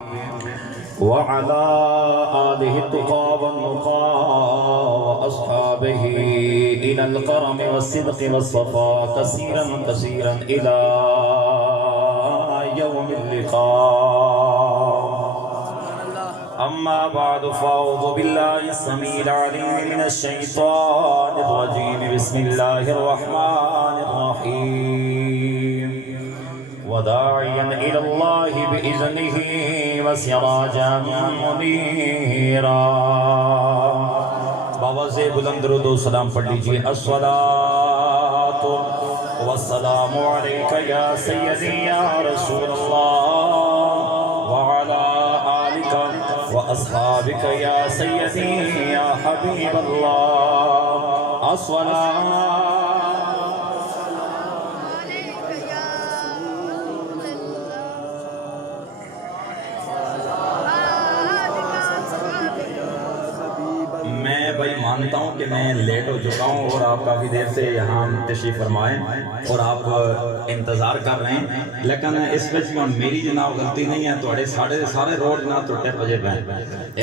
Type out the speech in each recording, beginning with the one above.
وعلى آله التقى والنقى وأصحابه إلى الكرم والصدق والصفاء كثيرا كثيرا إلى يوم اللقاء. أما بعد فأعوذ بالله السميع العليم من الشيطان الرجيم. بسم الله الرحمن الرحيم. وداعيا إلى الله بإذنه وسراجا منيرا. بابا سے بلند درود و سلام پڑھ لیجیے. الصلاۃ والسلام علیک یا سیدی یا رسول اللہ وعلی آلک واصحابک یا سیدی یا حبیب اللہ. الصلاۃ بھائی مانتا ہوں کہ میں لیٹ ہو چکا ہوں اور آپ کافی دیر سے یہاں تشریف فرمائیں اور آپ انتظار کر رہے ہیں، لیکن اس وچ میری جناب غلطی نہیں ہے. تھوڑے سارے روڈ جناب ٹوٹے پجے پے.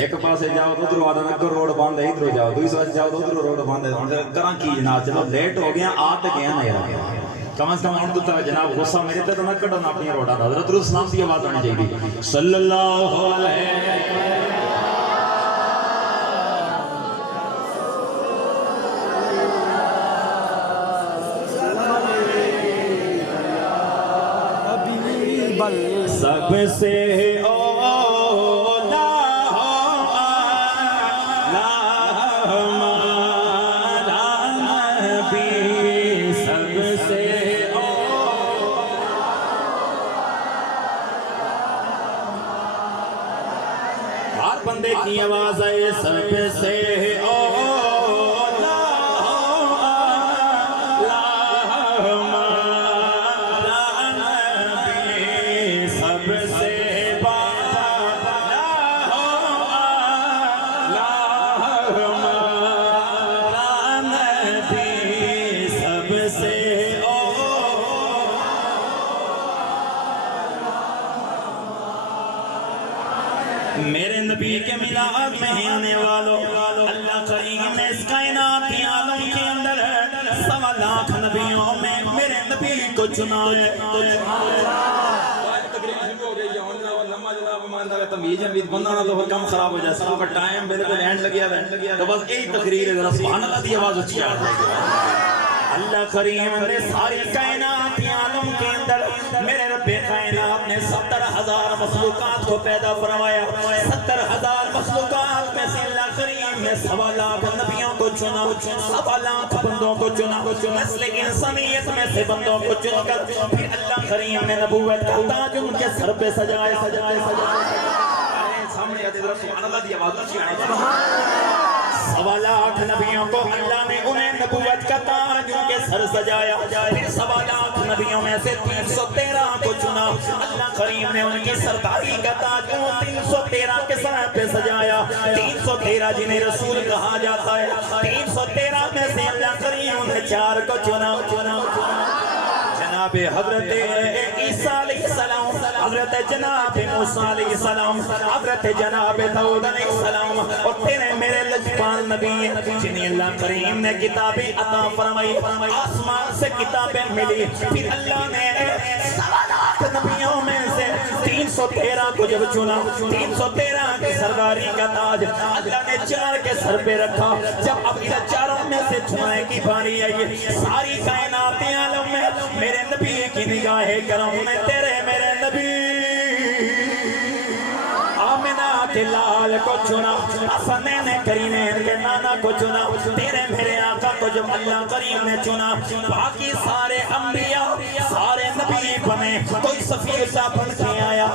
ایک پاسے جاؤ تو ادھر آدھا نگر روڈ بند ہے، ادھر جاؤ دوسری پاس جاؤ تو ادھر روڈ بند ہے. ہن کراں کی جناب؟ چلو لیٹ ہو گیا آ تے گیا نہ یار. کم از کم ہن تو جناب غصہ میرے تے تو نہ کڈو نہ اپنی روڈاں دا. حضرت رسول سلام دی آواز آنی چاہیے صلی اللہ علیہ سب سے اولا ہمارا نبی، سب سے ہر بندے کی آواز ہے. سب سے میرے نبی کے میلاد میں آنے والوں، اللہ کریم نے اس کائنات کی عالم کے اندر 1.25 لاکھ نبیوں میں میرے نبی کو چنا ہے. تمیز بندہ نہ تو کم خراب ہو جائے. سب کا ٹائم بالکل اینڈ لگیا تو بس یہی تقریر ہے. سبحان اللہ دی آواز اچھی آ جائے. اللہ کریم نے ساری کائنات کی عالم کے اندر میرے رب کائنات نے 70,000 مخلوقات کو پیدا فرمایا. 70,000 مخلوقات میں سے اللہ کریم نے 1.25 لاکھ نبیوں کو چنا، 1.25 لاکھ بندوں کو چنا. نسل انسانیت میں سے بندوں کو چن کر پھر اللہ کریم نے نبوت کا تاج ان کے سر پہ سجائے. سامنے آتے ذرا سبحان اللہ دی آواز اچھی آنے چاہیے. 1.25 لاکھ نبیوں کو اللہ نے انہیں نبوت کا تاج ان کے سر سجایا. پھر 1.25 لاکھ نبیوں میں سے 313 کو چنا. اللہ کریم نے ان کی سرداری کا تاج ان 313 کے سر پہ سجایا. 313 جنہیں رسول کہا جاتا ہے. 313 میں سے اللہ کریم نے 4 کو چنا. جناب حضرت عیسیٰ علیہ السلام، حضرت جناب موسیٰ علیہ السلام، حضرت جناب داؤد علیہ السلام اور تیرے میرے لجپال نبی جنہیں اللہ کریم نے کتابیں عطا فرمائی. آسمان سے کتابیں ملی. پھر اللہ نے 1.25 لاکھ نبیوں میں سے 313 کو جب چنا، 313 کی سرداری کا تاج اللہ نے 4 کے سر پہ رکھا. جب اب ان 4 میں سے چنائے کی باری آئی، ساری کائنات عالم میں میرے نبی کی نگاہ کرم میں تیرے میرے نبی آمنہ کے لال کو چنا، حسنین کرینین کے نانا کو چنا. تیرے میرے آقا کو جب اللہ کریم نے چنا، باقی سارے انبیاء سارے نبی بنے. کوئی صفی اللہ بن کے آیا،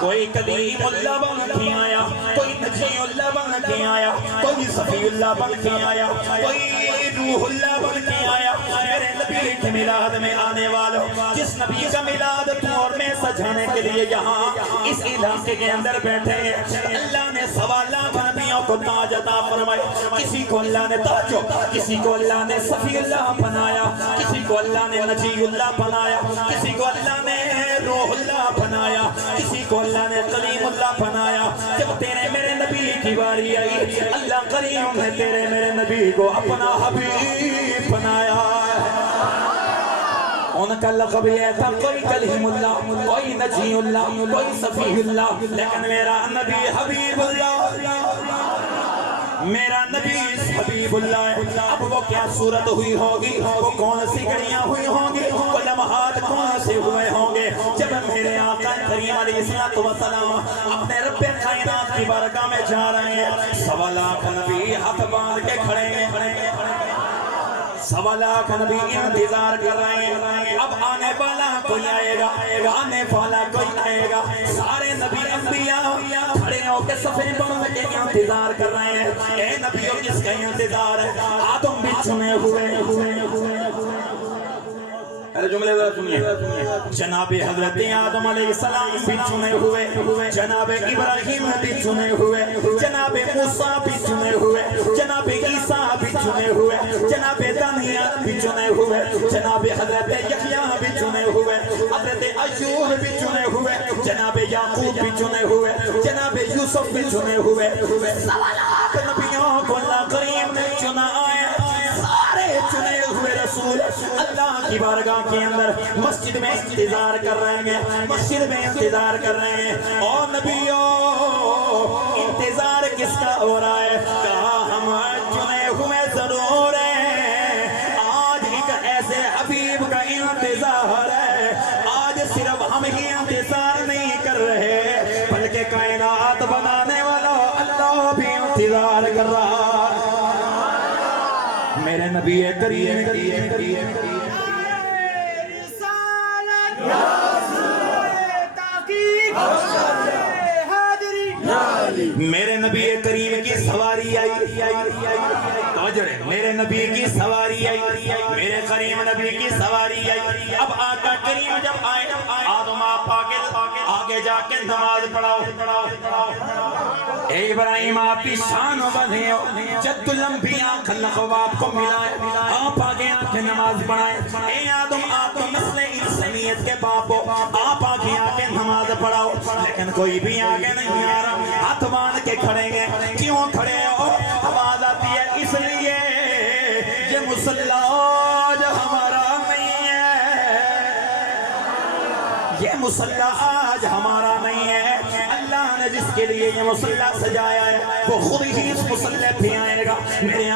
کوئی کلیم اللہ بن کے آیا، کوئی نجی اللہ بن کے آیا، کوئی صفی اللہ بن کے آیا، کوئی روح اللہ بن کے آیا. میرے نبی کے میلاد میں آنے والوں، جس نبی کا میلاد تو اور میں سجانے کے لیے یہاں اس علاقے کے اندر بیٹھے ہیں، اللہ نے 1.25 لاکھ نبیوں کو تاج عطا فرمائے. کسی کو اللہ نے تاج، کسی کو اللہ نے صفی اللہ بنایا، کسی کو اللہ نے نجی اللہ بنایا، کسی کو اللہ نے روح اللہ اللہ بنایا, کسی کو اللہ نے کلیم اللہ بنایا. جب تیرے میرے نبی کی باری آئی, اللہ کریم نے تیرے میرے نبی کو اپنا حبیب بنایا. ان کا لقب یہ تھا, کوئی کلیم اللہ, کوئی نجی اللہ, کوئی صفی اللہ, لیکن میرا نبی حبیب اللہ, میرا نبی حبیب اللہ. اب وہ کیا صورت ہوئی ہوگی, وہ کون سی گھڑیاں ہوئی ہوں گی, وہ لمحات کون سے ہوئے ہوں گے جب میرے آقا کریم علیہ السلام اپنے رب کائنات کی بارگاہ میں جا رہے ہیں. 1.25 لاکھ نبی ہاتھ باندھ کے کھڑے ہیں, 1.25 لاکھ نبی انتظار کر رہے ہیں. اب آنے والا کوئی آئے گا, آنے والا کوئی آئے گا. سارے نبی انبیاء کھڑے ہو کے صفیں بن کے انتظار کر رہے ہیں. اے نبیوں کس کا انتظار ہے؟ آدم بھی چنے ہوئے. جملے ذرا سنیے. جناب حضرت آدم علیہ السلام بھی چنے ہوئے, جناب ابراہیم بھی چنے ہوئے, جناب موسیٰ بھی چنے ہوئے, جناب عیسیٰ بھی چنے ہوئے, جناب دانیال بھی چنے ہوئے, جناب حضرت یحییٰ بھی چنے ہوئے, حضرت ایوب بھی چنے ہوئے, جناب یعقوب بھی چنے ہوئے, جناب یوسف بھی چنے ہوئے. 1.25 لاکھ نبیوں کو اللہ کریم نے چنا ہے. سارے چنے ہوئے رسول اللہ کی بارگاہ کے اندر مسجد میں انتظار کر رہے ہیں, مسجد میں انتظار کر رہے ہیں. اور نبیوں انتظار کس کا ہو رہا ہے؟ کہا ہم چنے ہوئے ضرور ہیں, آج ایک ایسے حبیب کا انتظار ہے. آج صرف ہم ہی انتظار نہیں کر رہے بلکہ کائنات بنانے والا اللہ بھی انتظار کر رہا. میرے نبی کریم میرے نبی کریم کی سواری آئی, میرے نبی کی سواری آئی, میرے کریم نبی کی سواری آئی. اب آقا کریم جب آئے, آدم آپ آگے جا کے نماز پڑھاؤ. اے ابراہیم آپ کی شان بندھے ہو, جد الانبیاء خلق آپ کو ملا ہے, آپ آگے آ کے نماز پڑھائیں. اے آدم آپ تو نسل انسانیت کے باپ ہو, آپ آگے آ کے نماز پڑھاؤ. لیکن کوئی بھی آگے نہیں آ رہا, ہاتھ باندھ کے کھڑے گے. کیوں کھڑے ہو؟ آواز آتی ہے اس لیے یہ مصلی آج ہمارا نہیں ہے, یہ مصلی آج ہمارا نہیں ہے. اللہ نے جس کے لیے یہ مصلی سجایا ہے وہ خود ہی اس مصلی پہ آئے گا. میرے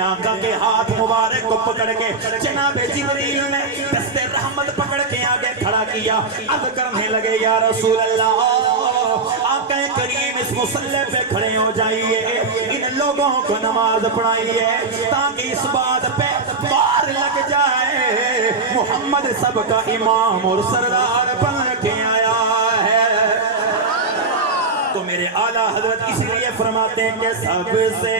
آقا کے ہاتھ مبارک کو پکڑ کے جناب جبریل نے دست رحمت پکڑ کے آگے کھڑا کیا. عرض کرنے لگے یا رسول اللہ, آقا کریم اس مصلی پہ کھڑے ہو جائیے, ان لوگوں کو نماز پڑھائیے تاکہ اس بات پہ مار لگ جائے محمد سب کا امام اور سردار بن کے آیا ہے. تو میرے اعلیٰ حضرت اسی لیے فرماتے ہیں کہ سب سے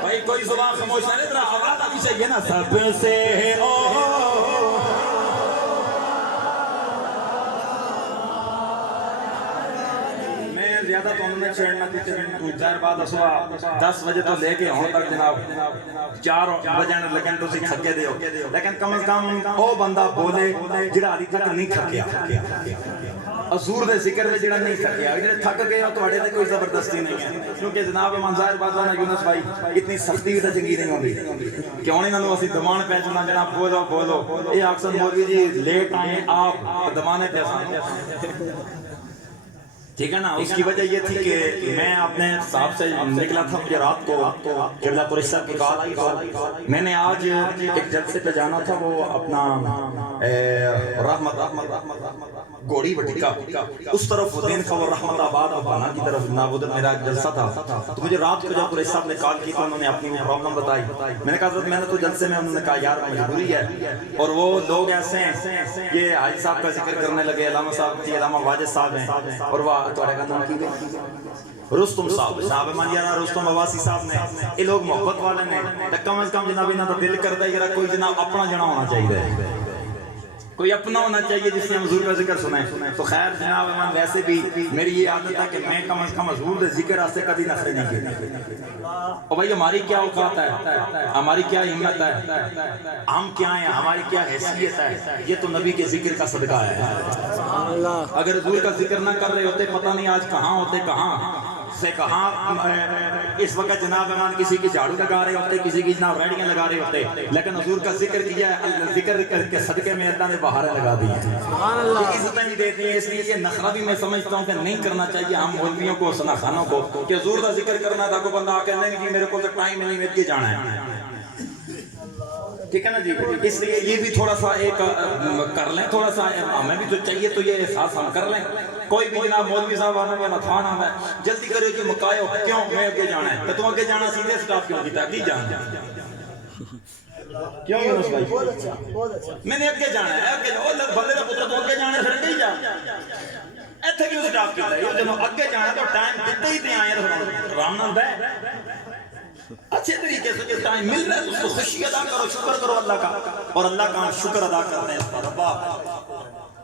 بھائی کوئی زبان خاموش نہ رہے, ذرا آواز آنی چاہیے نا. سب سے زیادہ تو انہوں نے چھیڑنا تھی. 2-4 بعد صبح 10 بجے تو لے کے ہوں تک جناب 4 بجے لگن تو سی تھکے دے ہو, لیکن کم از کم او بندہ بولے جڑا علی تک نہیں تھکیا, حضور دے ذکر دے جڑا نہیں تھکیا. جڑے تھک گئے ہو تواڈے تے کوئی زبردستی نہیں ہے, کیونکہ جناب منظر بازار یونس بھائی اتنی سختی تے چنگی نہیں ہوندی کہ ہن انہاں نوں اسی دمان پہ چنا جناب بولو اے اکثر مولوی جی لیٹ آئے آپ دمانے پہ آسان. ٹھیک ہے نا. اس کی وجہ یہ تھی کہ میں اپنے صاحب سے نکلا تھا, مجھے رات کو قبلہ قریش صاحب کی کال آئی. میں نے آج ایک جلسے پہ جانا تھا, وہ اپنا رحمت گوڑی بٹکا اس طرف دین کا وہ رحمت آباد افغانہ کی طرف جناب ادھر میرا جلسہ تھا. تو مجھے رات کو جب قریش صاحب نے کال کی تو انہوں نے اپنی پرابلم بتائی. میں نے کہا حضرت میں نے تو جلسے میں, انہوں نے کہا یار مجبوری ہے, اور وہ لوگ ایسے ہیں یہ حاجی صاحب کا ذکر کرنے لگے, علامہ صاحب کی علامہ واجد صاحب ہیں, اور وہ توڑے کا نام کی رستم صاحب مانیانا رستم عواسی صاحب نے, یہ لوگ محبت والے نے. کم از کم جناب انہاں دا دل کردا ہے یار کوئی جناب اپنا جنا ہونا چاہیے, کوئی اپنا ہونا چاہیے جس نے حضور کا ذکر سنائے. تو خیر جناب امان ویسے بھی میری یہ عادت ہے کہ میں کم از کم حضور کے ذکر آستے کبھی نخرے نہیں کیے. اور بھائی ہماری کیا اوقات ہے, ہماری کیا ہمت ہے, ہم کیا ہیں, ہماری کیا حیثیت ہے, یہ تو نبی کے ذکر کا صدقہ ہے. اگر حضور کا ذکر نہ کر رہے ہوتے پتہ نہیں آج کہاں ہوتے, کہاں سے کہاں اس وقت جناب امان کسی کی جھاڑو لگا رہے ہوتے, کسی کی جناب ریڑیاں لگا رہے ہوتے, لیکن حضور کا ذکر کیا ہے, ذکر کر کے صدقے میں اللہ نے بہاریں لگا دی ہیں, عزتیں بھی دیتی ہیں. اس لیے یہ نخرہ بھی میں سمجھتا ہوں کہ نہیں کرنا چاہیے ہم مولویوں کو, ثنا خانوں کو, کہ حضور کا ذکر کرنا تھا, کوئی بندہ آ کے نہیں جی میرے کو تو ٹائم نہیں, میرے کے جانا ہے. ٹھیک ہے نا جی. اس لیے یہ بھی تھوڑا سا ایک کر لیں, تھوڑا سا ہمیں بھی جو چاہیے تو یہ احساس ہم کر لیں. کوئی بھی جناب مولوی صاحب آنا ہے, نتھان آنا ہے, جلدی کرو کہ مکایو کیوں میں اگے جانا ہے, تو تم اگے جانا سیدھے سٹاپ کیوں کیتا کی جان کیوں یونس بھائی میں نے اگے جانا ہے, اگے او بندے دا پتر تو اگے جانا ہے, پھر نہیں جا ایتھے کیوں سٹاپ کیتا ہے. یہ جناب اگے جانا تو ٹائم دتے ہی تے آئے تو آرام نال بیٹھ اچھے طریقے سے جو ٹائم مل رہا ہے اس کو خوشی ادا کرو, شکر کرو اللہ کا. اور اللہ کا شکر ادا کرتے ہیں اس پر, ربا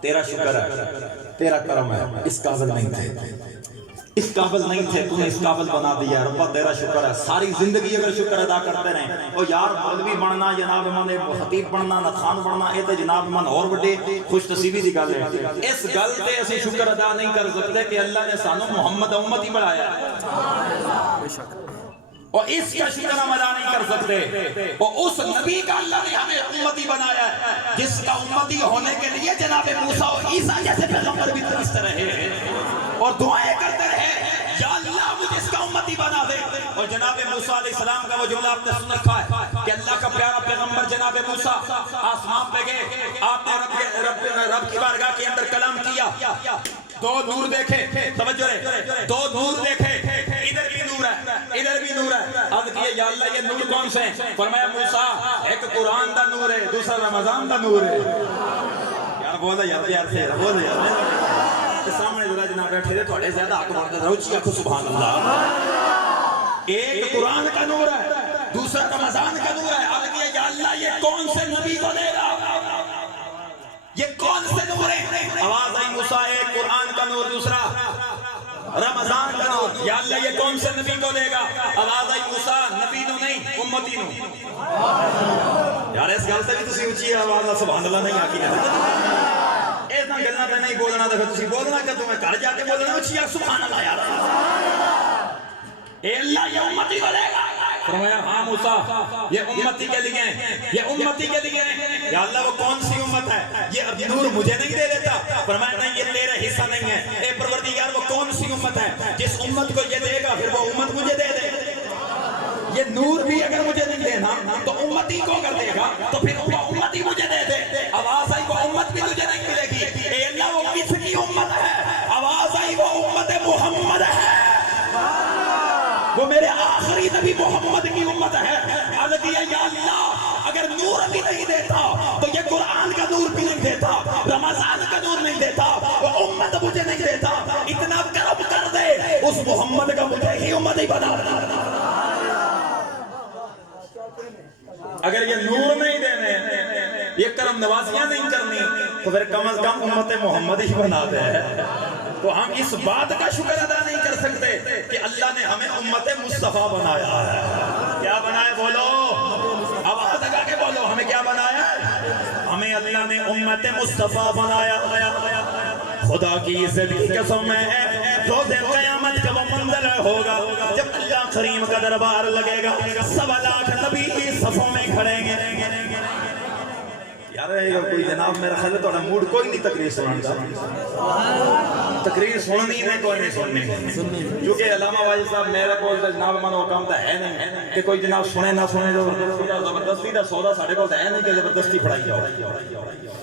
تیرا شکر ہے, تیرا کرم ہے, اس قابل نہیں تھے, اس قابل نہیں تھے, تو نے اس قابل بنا دیا. ربا تیرا شکر ہے. ساری زندگی اگر شکر ادا کرتے رہیں, اور یار مولوی بننا, جناب من خطیب بننا, نتھان بننا, یہ تو جناب من اور بڑے خوش نصیبی دی گل ہے. اس گل تے اسی شکر ادا نہیں کر سکتے کہ اللہ نے سانو محمد امتی بنایا ہے, اور اس کا شکر ہم ادا نہیں کر سکتے. اور اس نبی کا اللہ نے ہمیں امتی بنایا ہے جس کا امتی ہونے کے لیے جناب موسیٰ اور عیسیٰ جیسے پیغمبر بھی ترستے رہے اور دعائیں کرتے رہے, یا اللہ مجھے اس کا امتی بنا دے. اور جناب موسیٰ علیہ السلام کا وہ جملہ آپ نے سن رکھا ہے کہ اللہ کا پیارا پیغمبر جناب موسیٰ آسمان پہ گئے, آپ نے رب کی بارگاہ کے اندر کلام کیا, دو نور دیکھے, توجہ رہے, دو نور دیکھے, ادھر بھی نور ہے, ادھر بھی نور ہے. عرض کیے یا اللہ یہ نور کون سے ہیں؟ فرمایا موسیٰ ایک قرآن دا نور ہے, دوسرا رمضان دا نور ہے. یار بولا یار پیار سے بولا یار سامنے ذرا جناب بیٹھے تھے تھوڑے زیادہ حق بڑھتے تھے, اچھی آنکھوں سبحان اللہ. ایک قرآن کا نور ہے, دوسرا رمضان کا نور ہے. عرض کیے یا اللہ یہ کون سے نبی کو دے گا, یہ کون سے نور ہیں؟ آواز آئی موسیٰ ایک قرآن کا نور, دوسرا رمضان کا نور. یا اللہ یہ کون سے نبی کو دے گا؟ آواز آئی موسیٰ نبی نو نہیں امتی نو. یار اس گل تے بھی تسی اونچی آواز سبحان اللہ نہیں آکی نہیں, اس نال گلاں تے نہیں بولنا تے پھر تسی بولنا کہ تمہیں گھر جا کے بولنا اونچی سبحان اللہ. یار اے اللہ یہ امتی کو دے گا. فرمایا ہاں موسیٰ یہ امتی کے لیے ہیں, یہ امتی کے لیے ہیں. یا اللہ وہ کون سی امت ہے, یہ نور مجھے نہیں دے دیتا. فرمایا نہیں یہ تیرا حصہ نہیں ہے. اے پروردگار وہ کون سی امت ہے جس امت کو یہ دے گا پھر وہ امت مجھے دے دے. یہ نور بھی اگر مجھے نہیں دینا تو امتی کو اگر دے گا تو پھر وہ امتی مجھے دے دے. آواز آئی وہ امت بھی تجھے نہیں ملے گی. اے اللہ وہ کس کی امت ہے؟ آواز آئی وہ امت محمد ہے, وہ میرے آخری نبی محمد کی امت ہے. عرض کیا یا اللہ اگر نور بھی نہیں دیتا تو یہ قرآن کا نور بھی نہیں دیتا, رمضان کا نور نہیں دیتا, وہ امت مجھے نہیں دیتا. اتنا کرم کر دے اس محمد کا مجھے ہی امت ہی بنا دے. اگر یہ نور نہیں دینے, یہ کرم نوازیاں نہیں کرنی, تو پھر کم از کم امت محمد ہی بنا دے. تو ہم اس بات کا شکر ادا نہیں کر سکتے کہ اللہ نے ہمیں امت مصطفیٰ بنایا ہے. کیا بنایا بولو, آواز لگا کے بولو, ہمیں کیا بنایا ہے؟ ہمیں اللہ نے امت مصطفیٰ بنایا. خدا کی عزت کی قسم ہے روز قیامت کا وہ منظر ہوگا جب اللہ کریم کا دربار لگے گا, 1.25 لاکھ نبی صفوں میں کھڑیں گے. یار کوئی جناب میرا خیال ہے تھوڑا موڈ کوئی نہیں تقریر سننے کا, تقریر سننی نہیں, کوئی نہیں سننی, کیونکہ علامہ واجد صاحب میرے کو جناب من حکم تو ہے نہیں کہ کوئی جناب سنے نہ سنے, زبردستی دا سودا ساڑھے کو ہے نہیں کہ زبردستی پڑھائی جاؤ.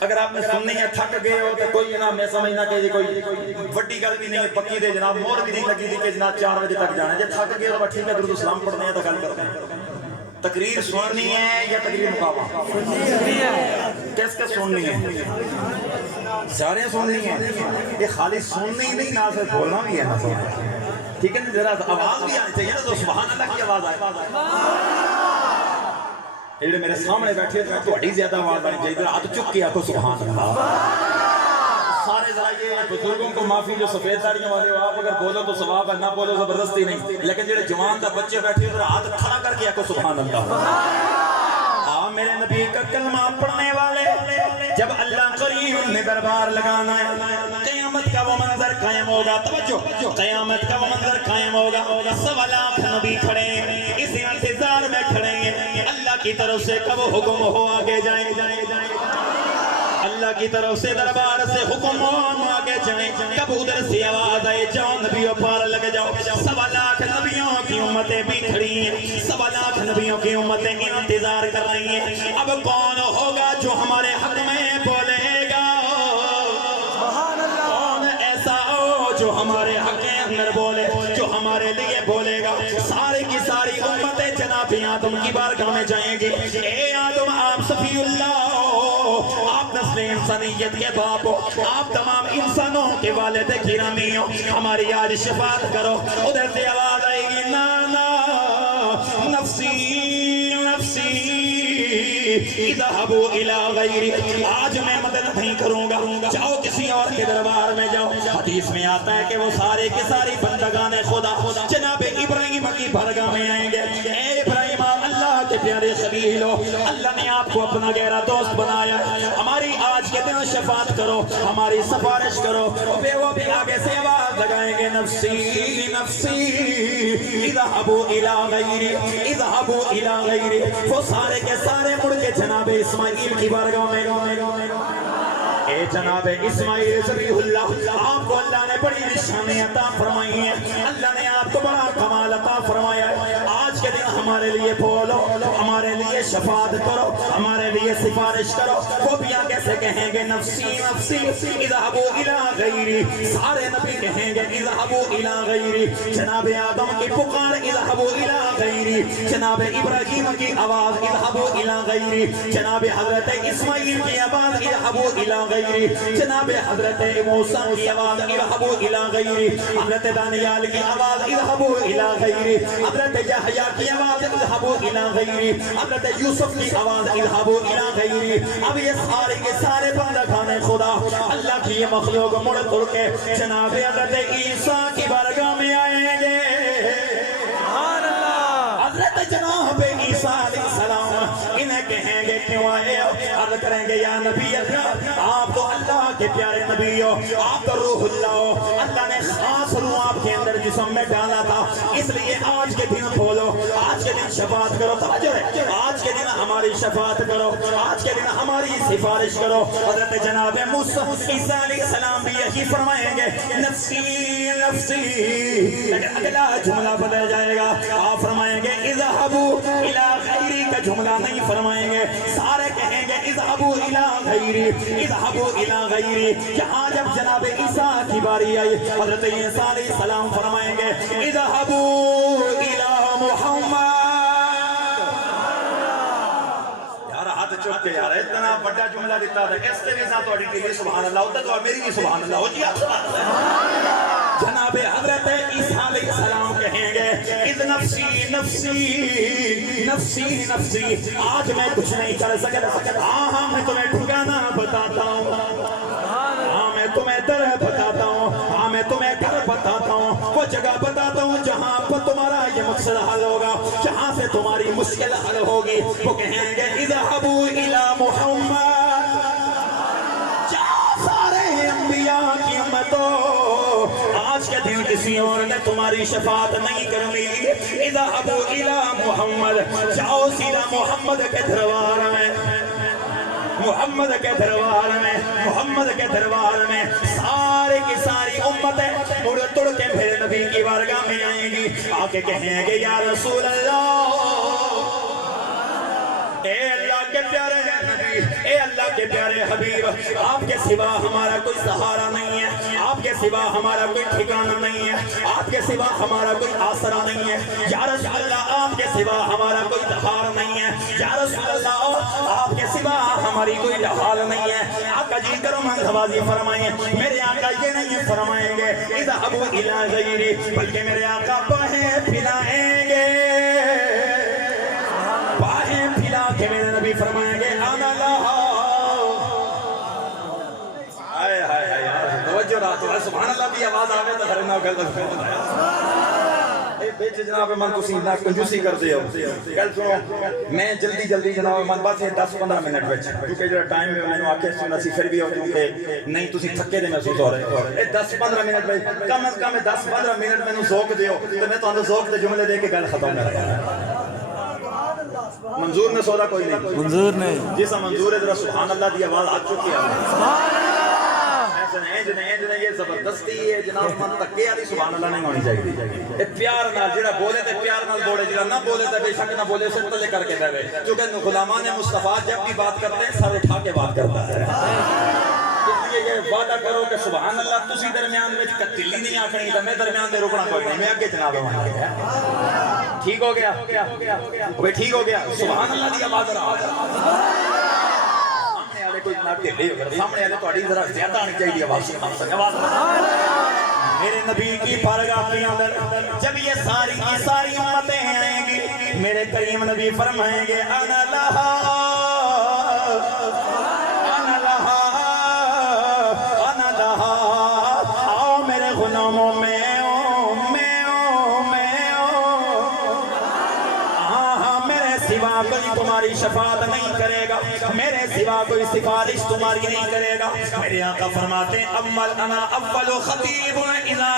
اگر آپ نے سننی ہے تھک گئے ہو تو کوئی جناب میں سمجھنا کہ کوئی وڈی گل بھی نہیں ہے, پکی دے جناب مور بھی نہیں لگی تھی کہ جناب 4 بجے تک جانا ہے. جب تھک گئے تو ٹھیک ہے درود السلام پڑھنے ہیں تو گل کرتے ہیں. تقریر سننی ہے یا تقریر مقابلہ سننی ہے؟ کس کے سننی ہے؟ سارے سننی ہیں. یہ خالی سننی نہیں نہ صرف بولنا بھی ہے نا, ٹھیک ہے نا, ذرا آواز بھی آنی چاہیے نا, تو سبحان اللہ کی آواز آئے. جڑے میرے سامنے بیٹھے ہیں تھوڑی زیادہ آواز آنی چاہیے ہاتھ چک کے آکو سبحان اللہ سارے ذرا یہ بزرگوں کو معافی جو سفید داڑیوں والے ہو آپ اگر بولو تو ثواب ہے نہ بولو زبردستی نہیں لیکن جڑے جوان دا بچے بیٹھے ذرا ہاتھ کھڑا کر کے آکو سبحان اللہ ہاں میرے نبی کا کلمہ پڑھنے والے جب اللہ کریم نے دربار لگانا ہے قیامت کا وہ منظر قائم ہوگا توجہ قیامت کا وہ منظر قائم ہوگا 1.25 لاکھ نبی کھڑے ہیں اس انتظار میں کھڑے ہیں اللہ کی طرف سے کب حکم ہو آگے جائیں اللہ کی طرف سے دربار سے حکم ہو آگے جائیں کب ادھر سے آواز آئے جاؤ نبیوں پار لگ جاؤ 1.25 لاکھ نبیوں کی امتیں بھی کھڑی ہیں 1.25 لاکھ نبیوں کی امتیں انتظار کر رہی ہیں اب کون ہوگا جو ہمارے حق میں بولے گا کون ایسا ہو جو ہمارے حق کے اندر بولے جو ہمارے لیے بولے گا ساری کی ساری امتیں جناب آدم کی بارگاہ میں جائیں گے اے آدم آپ صفی اللہ آپ نسل انسانیت کے باپ ہو آپ تمام انسانوں کے والد گرامی ہو ہماری آج شفاعت کرو ادھر سے آواز آئے گی نانا نفسی نفسی اذهبوا الى غیری آج میں مدد نہیں کروں گا جاؤ کسی اور کے دربار میں جاؤ حدیث میں آتا ہے کہ وہ سارے کے ساری بندگان خدا جناب ابراہیم کی بارگاہ میں آئیں گے اے ابراہیم اللہ کے پیارے خلیل ہو اللہ نے آپ کو اپنا گہرا دوست بنایا ہماری آج کے دن شفاعت کرو ہماری سفارش کرو وہ بھی آگے سے آواز لگائیں گے نفسی نفسی اذهبوا الى غیری اذهبوا الى غیری وہ سارے کے سارے مڑ کے جناب اسماعیل کی بارگاہ میں اے جناب اسماعیل ذبیح اللہ آپ کو اللہ نے بڑی نشانی عطا فرمائی ہے اللہ نے آپ کو بڑا کمال عطا فرمایا ہے آج کے دن ہمارے لیے بولو ہمارے لیے شفاعت کرو ہمارے لیے سفارش کرو وہ بھی آگے سے کہیں گے نفسی نفسی اذهبوا الى غیری سارے نبی کہیں گے اذهبوا الى غیری جناب آدم کی پکار اذهبوا الى غیری جناب ابراہیم کی آواز اذهبوا الى غیری جناب حضرت اسماعیل کی آواز اذهبوا الى غیری جناب حضرت موسیٰ کی آواز اذهبوا الى غیری حضرت دانیال کی آواز اذهبوا الى غیری حضرت یحییٰ کی آواز اذهبوا الى غیری حضرت یوسف کی آواز اذهبوا الى غیری اب یہ سارے کے سارے بندگان خدا اللہ کی یہ مخلوق مڑ کر کے جناب حضرت عیسیٰ کی بارگاہ میں آئیں گے حضرت جناب عیسیٰ علیہ السلام انہیں کہیں گے کیوں آئے ہو عرض کریں گے یا نبی اللہ آپ تو اللہ کے پیارے نبی ہو آپ تو روح اللہ ہو اللہ نے خاص روح آپ کے اندر جسم میں ڈالا تھا اس لیے آج کے دن بولو آج کے دن شفاعت کرو توجہ ہے آج کے دن ہماری شفاعت کرو آج کے دن ہماری سفارش کرو حضرت جناب موسیٰ عیسیٰ علیہ السلام بھی یہی فرمائیں گے نفسی نفسی لیکن اگلا جملہ بدل جائے گا آپ فرمائیں گے اذهبوا الى غیری کا جملہ نہیں فرمائیں گے سارے کہیں گے اذهبوا الى غیری اذهبوا الى غیری یہاں جب جناب عیسیٰ کی باری آئی حضرت عیسیٰ علیہ السلام فرمائیں گے اذهبوا الى محمد یار ہاتھ چک کے یار اتنا بڑا جملہ دیتا تھا اس سے بھی نہ توڑی کے لیے سبحان اللہ ہوتا تو میری بھی سبحان اللہ ہو جی آپ سبحان اللہ جناب حضرت عیسیٰ علیہ السلام کہیں گے اذ نفسی نفسی نفسی نفسی آج میں کچھ نہیں کر سکتا ہاں میں تمہیں ٹھکانا بتاتا ہوں ہاں میں تمہیں در بتاتا ہوں ہاں میں تمہیں گھر بتاتا ہوں وہ جگہ بتاتا ہوں جہاں پر تمہارا یہ مقصد حل ہوگا جہاں سے تمہاری مشکل حل ہوگی وہ کہیں گے اذهبوا الى محمد سارے انبیاء کی امتوں آج کے دن کسی اور نے تمہاری شفاعت نہیں کرنی اذهبوا الى محمد جاؤ سیدھا محمد کے دربار میں محمد کے دربار میں محمد کے دربار میں سارے کی ساری امتیں مڑ تڑ کے میرے نبی کی بارگاہ میں آئیں گی آکے کہیں گے یا رسول اللہ اے اللہ کے پیارے نبی اے اللہ کے پیارے حبیب آپ کے سوا ہمارا کوئی سہارا نہیں ہے آپ کے سوا ہمارا کوئی ٹھکانہ نہیں ہے آپ کے سوا ہمارا کوئی آسرا نہیں ہے یا رسول اللہ آپ کے سوا ہمارا کوئی دہار نہیں ہے یا رسول اللہ آپ کے سوا ہماری کوئی ڈھال نہیں ہے آقا جی کرم نوازی فرمائیں میرے آقا یہ نہیں فرمائیں گے اذهبوا الى غیری بلکہ میرے آقا باہیں پھلائیں گے باہیں پھلا کے فرمائیں گے انا لہا آئے ہائے ہائے توجہ رات ہے سبحان اللہ بھی آواز آوے تو ہر نہ گل اے بیچ جناب من تسی نہ کنجوسی کردے ہو گل سنو میں جلدی جناب من بس 10-15 منٹ وچ کیونکہ جو ٹائم میں میں آکھیا سنا سی پھر بھی ہو کیونکہ نہیں تسی تھکے دے محسوس ہو رہے اے 10-15 منٹ وچ کم از کم 10-15 منٹ مینوں ذوق دیو تے میں تانوں ذوق دے جملے دے کے گل ختم کر رہا منظور نے سودا کوئی نہیں منظور نہیں جیسا منظور ہے ذرا سبحان اللہ دی آواز آ چکی ہے یہ زبردستی ہے جناب من تکے والی سبحان اللہ نہیں ہونی چاہیے اے پیار نال جڑا بولے تے پیار نال بولے جڑا نہ بولے تے بے شک نہ بولے سر تلے کر کے بیٹھے کیونکہ غلامان مصطفیٰ جب بھی بات کرتے ہیں سر اٹھا کے بات کرتا ہے اس لیے یہ وعدہ کرو کہ سبحان اللہ تسی درمیان میں کتلی نہیں آکھنی تے میں درمیان میں رکنا کوئی نہیں میں اگے جناب ٹھیک ہو گیا وہ ٹھیک ہو گیا سبحان اللہ دی آواز کوئی نہ ٹھیلے ہو سامنے والے تہاڈی ذرا زیادہ آنی چاہیے آواز میرے نبی کی بارگاہ کے اندر جب یہ ساری کی ساری امتیں آئیں گی میرے کریم نبی فرمائیں گے انا لہا انا لہا انا لہا آؤ میرے غلاموں میں سوا کوئی تمہاری شفاعت نہیں کرے گا میرے سوا کوئی سفارش تمہاری نہیں کرے گا میرے آقا فرماتے ہیں انا اول خطیب اذا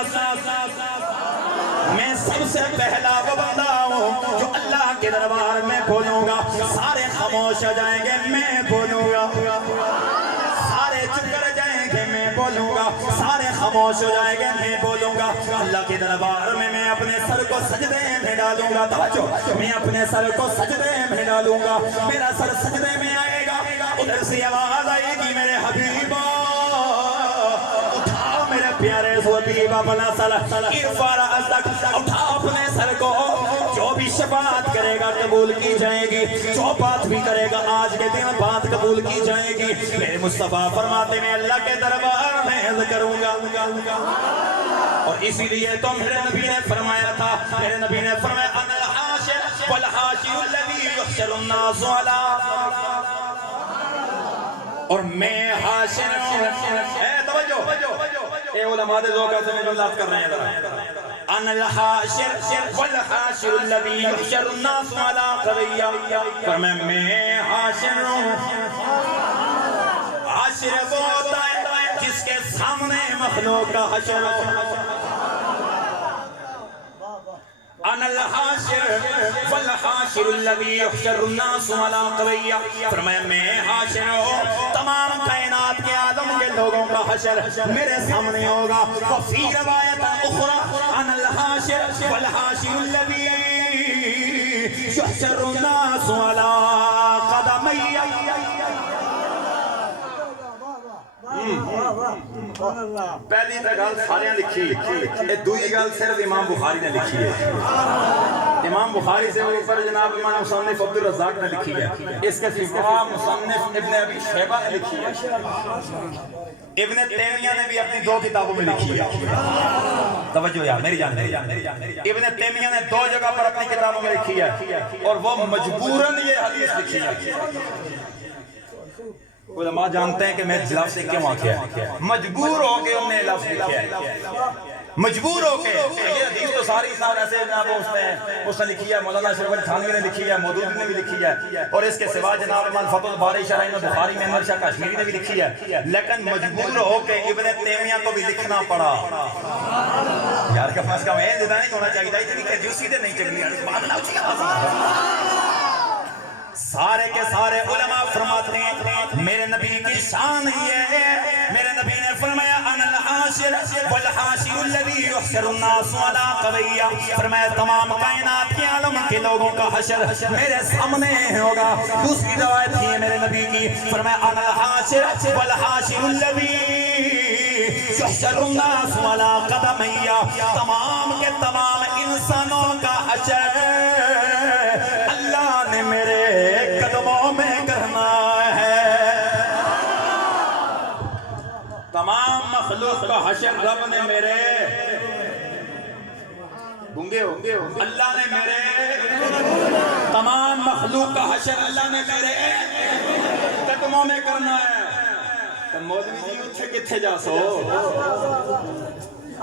میں سب سے پہلا وہ بندہ ہوں جو اللہ کے دربار میں بولوں گا سارے خاموش ہو جائیں گے میں بولوں گا سارے چپ کر جائیں گے میں بولوں گا سارے خاموش ہو جائیں گے میں بولوں گا اللہ کے دربار میں میں اپنے سر کو سجدے میں ڈالوں گا توجہ میں اپنے سر کو سجدے میں ڈالوں گا میرا سر سجدے میں آئے گا ادھر سے آواز آئے گی میرے حبیبا اٹھاؤ میرے پیارے حبیب اپنا سر ارفع رأسک اٹھا اپنے سر کو جو بھی شفاعت کرے گا قبول کی جائے گی جو بات بھی کرے گا آج کے دن بات قبول کی جائے گی میرے مصطفیٰ فرماتے میں اللہ کے دربار میں عرض کروں گا اور اسی لیے تو میرے نبی نے فرمایا تھا میرے نبی نے فرمایا انا الحاشر والحاشر الذی یحشر الناس علی اور میں حاشر ہوں اے توجہ اے علماء دے ذوق سے میں جو لفظ کر رہے ہیں انا الحاشر والحاشر الذی یحشر الناس علی قضیہ فرمایا میں حاشر ہوں حاشر وہ ہوتا ہے جس کے سامنے مخلوق کا حشر انا الحاشر والحاشر الذی یحشر الناس علی قضیہ فرمایا میں حاشر ہوں تمام کائنات کے عالم کے لوگوں کا حشر میرے سامنے ہوگا وفی روایت اخرى انا الحاشر والحاشر الذی یحشر الناس علی قدمی پہلی تا گل سارے لکھی دوئی گل صرف امام بخاری نے لکھی ہے امام بخاری سے اوپر جناب امام مصنف عبد الرزاق نے لکھی ہے اس کے سوا مصنف ابن ابی شیبہ نے لکھی ہے ابن تیمیہ نے بھی اپنی 2 کتابوں میں لکھی ہے توجہ یار میری جان ابن تیمیہ نے 2 جگہ پر اپنی کتابوں میں لکھی ہے اور وہ مجبوراً یہ حدیث لکھی ہے علماء جانتے ہیں کہ میں لفظ سے کیوں آکھیا ہے مجبور ہو کے انہیں لفظ لکھیا ہے مجبور ہو کے یہ حدیث تو ساری انسان ایسے جناب اس نے لکھی ہے مولانا اشرف علی تھانوی نے لکھی ہے مودودی نے بھی لکھی ہے اور اس کے سوا جناب فتح الباری شرح بخاری میں انور شاہ کشمیری نے بھی لکھی ہے لیکن مجبور ہو کے ابن تیمیہ کو بھی لکھنا پڑا یار کم از کم یہ نہیں ہونا چاہیے اتنی کنجوسی تے نہیں چاہیے سارے کے سارے علماء فرماتے ہیں میرے نبی کی شان یہ ہے میرے نبی نے فرمایا انا الحاشر والحاشر الذی یحشر الناس علی قضیہ فرمایا تمام کائنات کے عالم کے لوگوں کا حشر میرے سامنے ہوگا دوسری روایت ہے میرے نبی کی فرمایا انا الحاشر والحاشر الذی یحشر الناس علی قدمیہ تمام کے تمام انسانوں کا حشر اللہ نے میرے قدموں میں کرنا ہے تمام مخلوق کا حشر رب نے میرے گونگے ہو اللہ نے میرے تمام مخلوق کا حشر اللہ نے میرے قدموں میں کرنا ہے تو مولوی جی اتھے کتھے جا سو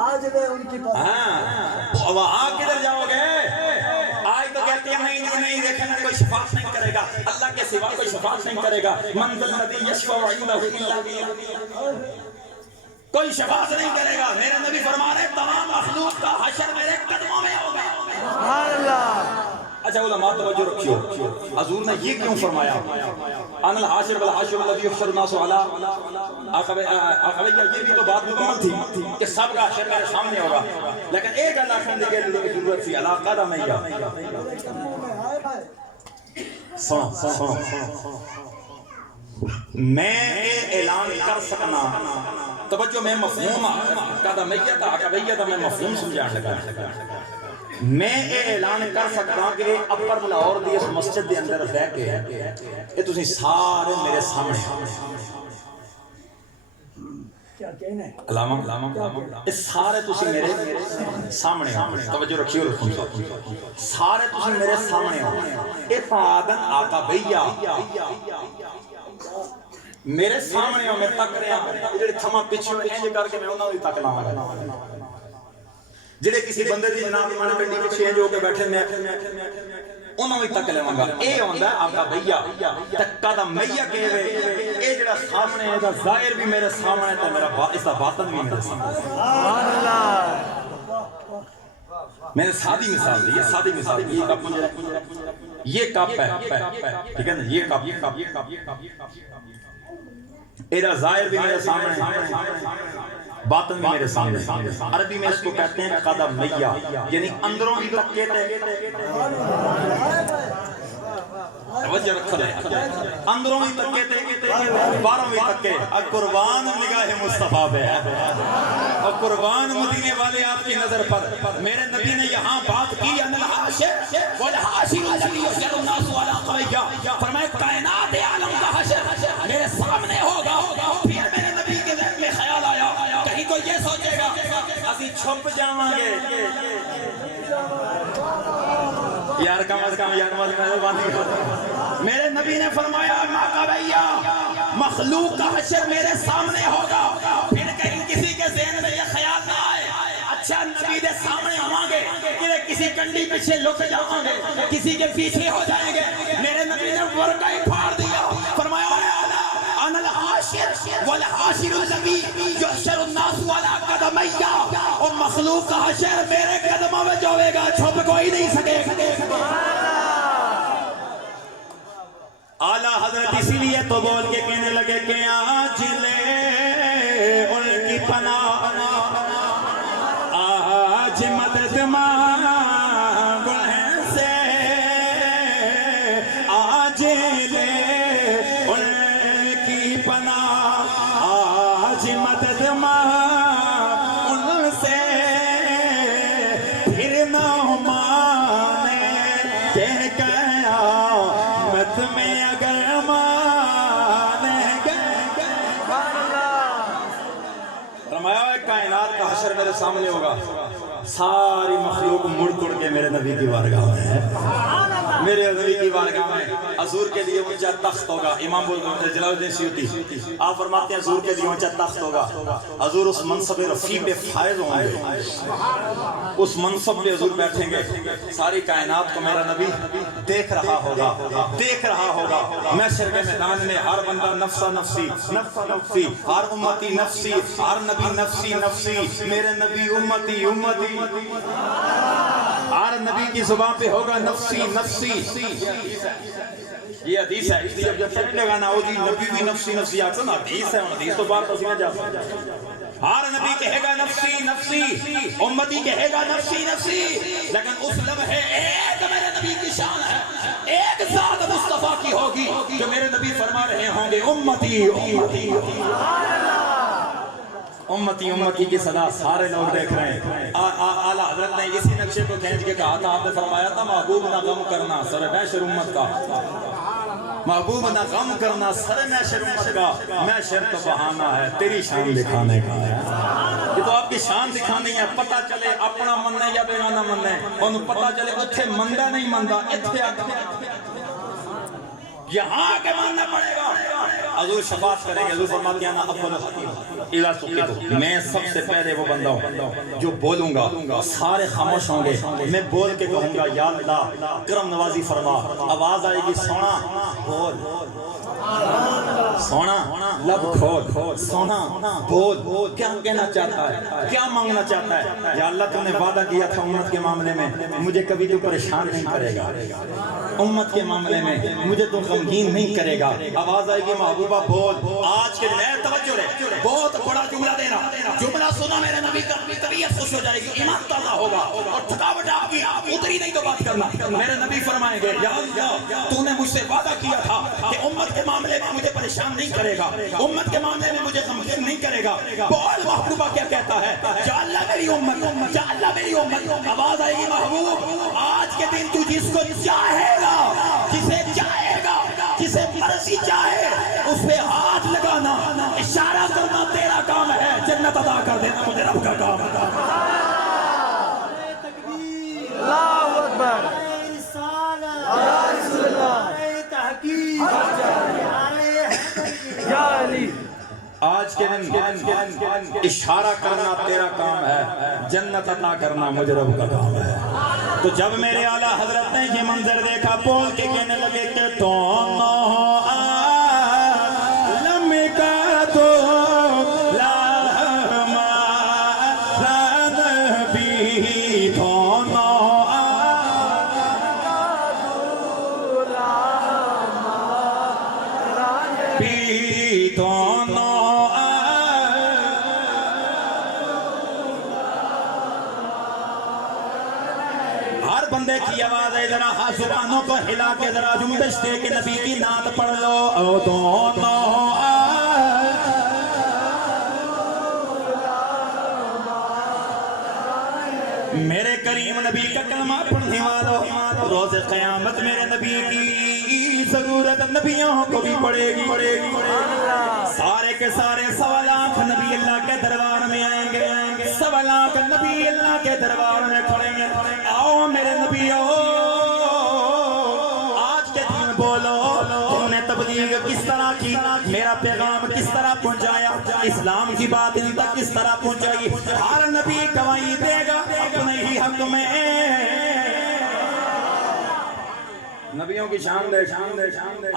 آج میں ان کی بات ہاں وہاں کدھر جاؤ گے آج تو کہتے ہیں نہیں دیکھنا کوئی شفاعت نہیں کرے گا اللہ کے سوا کوئی شفاعت نہیں کرے گا منزل الذی یشفع عنده الا باذنہ کوئی شفاعت نہیں کرے گا میرے نبی فرما رہے تمام مخلوق کا حشر میرے قدموں میں ہوگا سبحان اللہ اچھا علماء توجہ رکھیو حضور نے یہ کیوں فرمایا ان الحاشر والحاشر الذی یحشر الناس علی عقبیہ یہ بھی تو بات مکمل تھی کہ سب کا حشر میرے سامنے ہوگا لیکن ایک اللہ خندے کے لیے ضرورت تھی علاقہ دمیہ سنو میں اعلان کر سکنا توجہ میں مفہوم قدمیہ تا عقبیہ تا میں مفہوم سمجھان لگا میں اعلان کر سکتا کہ اپر لاہور دی اس مسجد دے اندر بیٹھ کے یہ تسی سارے میرے سامنے کیا کہنا ہے علامہ یہ سارے تسی میرے سامنے ہو توجہ رکھیو سارے تسی میرے سامنے ہو افادن عقبیہ میرے سامنے ہو میں تک رہا جڑے تھما پیچھے انج کر کے میں انہاں دی تک لاواں گا جڑے کسی بندے دی جناب ایمان کنڈی پیچھے انج ہو کے بیٹھے میں انہاں دی تک لواں گا اے ہوندا آقا بھیا تکا دا میہ کہوے اے جڑا سامنے ہے دا ظاہر بھی میرے سامنے تے میرا اس دا باطن بھی میرے سامنے سبحان اللہ میں نے سادی مثال دی یہ سادی مثال دی یہ کپ ہے ٹھیک ہے نا یہ کپ ایرا ظاہر بھی میرے سامنے باطن بھی میرے سامنے عربی میں اس کو کہتے ہیں قدم میہ یعنی اندروں ہی تک کہتے ہیں توجہ رکھو اندروں ہی تک کہتے ہیں باروں ہی تک کہتے ہیں قربان نگاہ مصطفیٰ پہ ہے اور قربان مدینے والے آپ کی نظر پر میرے نبی نے یہاں بات کی ان الحاشر والحاشر الذی یحشر الناس علی عقبیہ فرمائے کائنات عالم کا حشر میرے سامنے ہوگا پھر میرے نبی کے ذہن میں خیال آیا کہیں کوئی یہ سوچے گا اسی چھپ جاواں گے یار کم از کم میرے نبی نے فرمایا عقبیہ مخلوق کا حشر میرے سامنے ہوگا پھر کہیں کسی کے ذہن میں یہ خیال نہ آئے اچھا نبی دے سامنے آواں گے کسی کنڈی پیچھے لک جاواں گے کسی کے پیچھے ہو جائیں گے میرے نبی نے ورقہ ہی پھاڑ دیا فرمایا انا الحاشر والحاشر الذی یحشر الناس علی قدمیہ اور مخلوق کا حشر میرے قدموں میں جو ہوئے گا چھپ کوئی نہیں سکے اعلیٰ حضرت اسی لیے تو بول کے کہنے لگے کہ آج لے ان کی پناہ آج مدد مانگ ان سے آج لے ان کی پناہ آج مدد مانگ ان سے پھر نہ مانے کہ قیامت میں اگر مانے گے فرمایا ہے کائنات کا حشر میرے سامنے ہوگا ساری مخلوق مڑ کڑ کے میرے نبی کی بارگاہ میں ہے میرے نبی کی بارگاہ میں حضور کے لیے اونچا تخت ہوگا امام جلال الدین سیوطی آپ فرماتے ہیں حضور کے لیے اونچا تخت ہوگا حضور اس منصب رفیع پہ فائز ہوں گے اس منصب پہ حضور بیٹھیں گے ساری کائنات کو میرا نبی دیکھ رہا ہوگا محشر کے میدان میں ہر بندہ نفسا نفسی نفسا نفسی ہر امتی نفسی ہر نبی نفسی نفسی میرے نبی امتی امتی ہر نبی کی زبان پہ ہوگا نفسی نفسی یہ حدیث ہے اس لیے جب کہنے لگا نا او جی نبی بھی نفسی نفسی آتا نا حدیث ہے حدیث تو بار پسینہ جا سکتا ہر نبی کہے گا نفسی نفسی امتی کہے گا نفسی نفسی لیکن اس لمحے ایک میرے نبی کی شان ہے ایک ذات مصطفیٰ کی ہوگی جو میرے نبی فرما رہے ہوں گے امتی امتی امتی امتی کی صدا سارے لوگ دیکھ رہے ہیں اعلیٰ حضرت نے اسی نقشے کو کھینچ کے کہا تھا آپ نے فرمایا تھا محبوب نہ غم کرنا سر بشر امت کا محبوب نہ غم کرنا سر میں شرمت کا، میں شر تو بہانہ ہے تیری شان دکھانے کا ہے۔ یہ تو آپ کی شان دکھانی ہے، پتہ چلے اپنا مننے یا بیگانہ مننے، انہوں پتہ چلے اتھے مندہ نہیں مندہ، اتھے آگا یہاں کے ماننا پڑے گا۔ حضور شفاعت کریں گے، حضور فرماتے ہیں نا افضل الحکیم اذا سکت، میں سب سے پہلے وہ بندہ ہوں جو بولوں گا سارے خاموش ہوں گے، میں بول کے کہوں گا یا اللہ کرم نوازی فرما، آواز آئے گی سونا بول، سونا لب کھول، سونا بول، کیا کہنا چاہتا ہے، کیا مانگنا چاہتا ہے؟ یا اللہ تو نے وعدہ کیا تھا امت کے معاملے میں مجھے کبھی تو پریشان نہیں کرے گا، امت کے معاملے میں مجھے تو غمگین نہیں کرے گا۔ آواز آئے گی محبوبہ بول، آج کے نئے توجہ رہے، بہت بڑا جملہ دینا، جملہ سنا میرے نبی کا طبیعت خوش ہو جائے گی، ایمان تازہ ہوگا اور تھکاوٹ آپ کی اتری نہیں تو بات کرنا۔ میرے نبی فرمائیں گے یا اللہ تو نے مجھ سے وعدہ کیا تھا کہ امت کے معاملے میں مجھے پریشان نہیں کرے گا، امت کے معاملے میں مجھے غمگین نہیں کرے گا۔ بول محبوبہ کیا کہتا ہے، یا اللہ میری امت، یا اللہ میری امت۔ آواز آئے گی محبوب آج کے دن تو جس کو چاہے گا، جسے چاہے گا، جسے مرضی چاہے اس پہ ہاتھ لگانا، اشارہ کرنا تیرا کام ہے، جنت عطا کر دینا مجھے رب کا کام ہے۔ اللہ اکبر، یا رسول اللہ، یا علی۔ آج کے دن اشارہ کرنا تیرا کام ہے، جنت عطا کرنا مجھے رب کا کام ہے۔ تو جب میرے اعلیٰ حضرت نے یہ منظر دیکھا بول کے کہنے لگے کہ دونوں عالم کا تو لامہ نبی، دونوں بندے کی آواز ہے، ذرا ہاتھ زبانوں کو ہلا کے ذرا جنبش دے کے نبی کی نعت پڑھ لو۔ او دونوں میرے کریم نبی کا کلمہ پڑھنے والوں، روز قیامت میرے نبی کی ضرورت نبیوں کو بھی پڑے گی۔ سارے کے سارے 1.25 لاکھ نبی اللہ کے دربار میں آئیں گے، 1.25 لاکھ نبی اللہ کے دربار میں کھڑیں گے۔ آؤ میرے نبی آؤ، آج کے دن بولو تم نے تبلیغ کس طرح کی، میرا پیغام کس طرح پہنچایا، اسلام کی بات ان تک کس طرح پہنچائی۔ ہر نبی گواہی دے گا اپنے ہی حق میں۔ نبیوں کی شان دے،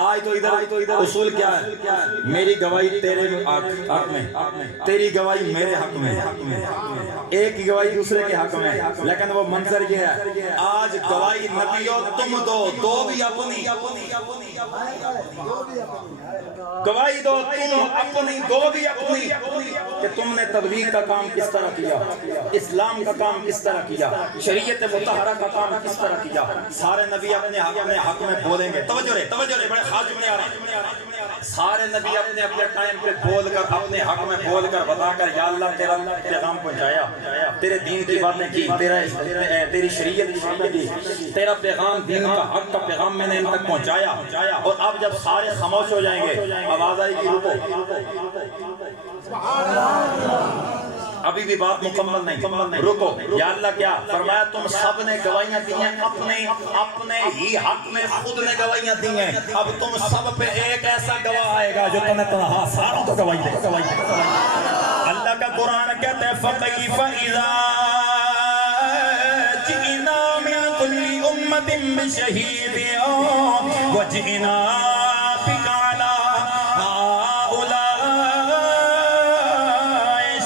آج تو ادھر اصول کیا ہے، میری گواہی تیرے حق میں، تیری گواہی میرے حق میں، ایک کی گواہی دوسرے کے حق میں۔ لیکن وہ منظر یہ ہے آج گواہی نبیوں تم دو بھی اپنی، گواہی دو تم اپنی، دو بھی اپنی، کہ تم نے تبلیغ کا کام کس طرح کیا، اسلام کا کام کس طرح کیا، شریعت مطہرہ کا کام کس طرح کیا۔ سارے نبی اپنے حق میں بولیں گے۔ توجہ رہے بڑے خاص جملے آ رہے ہیں۔ سارے نبی اپنے ٹائم پہ بول کر، اپنے حق میں بول کر، بتا کر یا اللہ تیرا پیغام پہنچایا، تیرے دین کی باتیں کی، تیری شریعت کی باتیں کی، تیرا پیغام دین کا حق کا پیغام میں نے ان تک پہنچایا۔ اور اب جب سارے خاموش ہو جائیں گے آواز آئے گی رکو، ابھی بھی بات مکمل نہیں، رکو۔ یا اللہ کیا فرمایا، تم سب نے گواہیاں دی ہیں اپنے ہی حق میں، خود نے گواہیاں دی ہیں، اب تم سب پہ ایک ایسا گواہ آئے گا جو تمہیں تنہا ساروں کو گواہی دے گا۔ اللہ کا قرآن کہتا ہے فَكَيْفَ إِذَا جِئْنَا مِنْ كُلِّ أُمَّةٍ بِشَهِيدٍ وَجِئْنَا بِكَ عَلَى هَؤُلَاءِ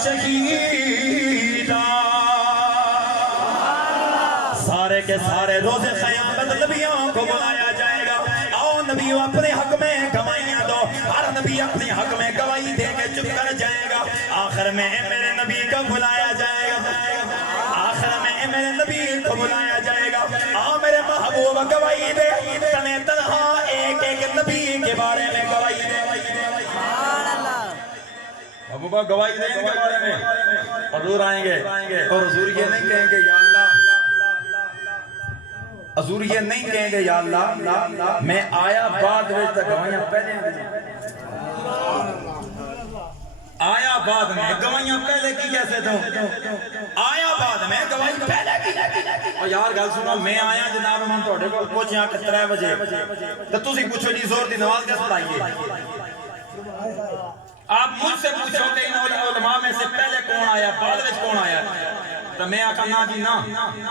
شَهِيدًا۔ سارے کے سارے روز قیامت نبیوں کو بلایا جائے گا، آؤ نبیوں اپنے حق میں گواہیاں دو۔ ہر نبی اپنے حق میں گواہی دے کے چپ کر جائے گا، آخر میں میرے نبی کو بلایا جائے گا، آخر میں میرے نبی کو بلایا جائے گا۔ آؤ میرے محبوب گواہی دے، تنے تنہا ایک ایک نبی کے بارے میں گواہی دے۔ محبوبہ گواہی دے ان کے بارے میں۔ حضور آئیں گے اور حضور یہ نہیں کہیں گے یا اللہ حضور یہ نہیں کہیں گے یا اللہ میں آیا بعد میں تک گوائیاں پہلے آیا بعد میں گوائیاں پہلے کی کیسے دوں آیا بعد میں گواہی پہلے کی اور یار گل سنو میں آیا جناب من تھوڑے کو پہنچیا کہ 3 بجے تو تسی پوچھو جی زور دی نماز کیسے پڑھائیے آپ مجھ سے پوچھو کہ ان علماء میں سے پہلے کون آیا بعد میں کون آیا تو میں آکھا نا جی نا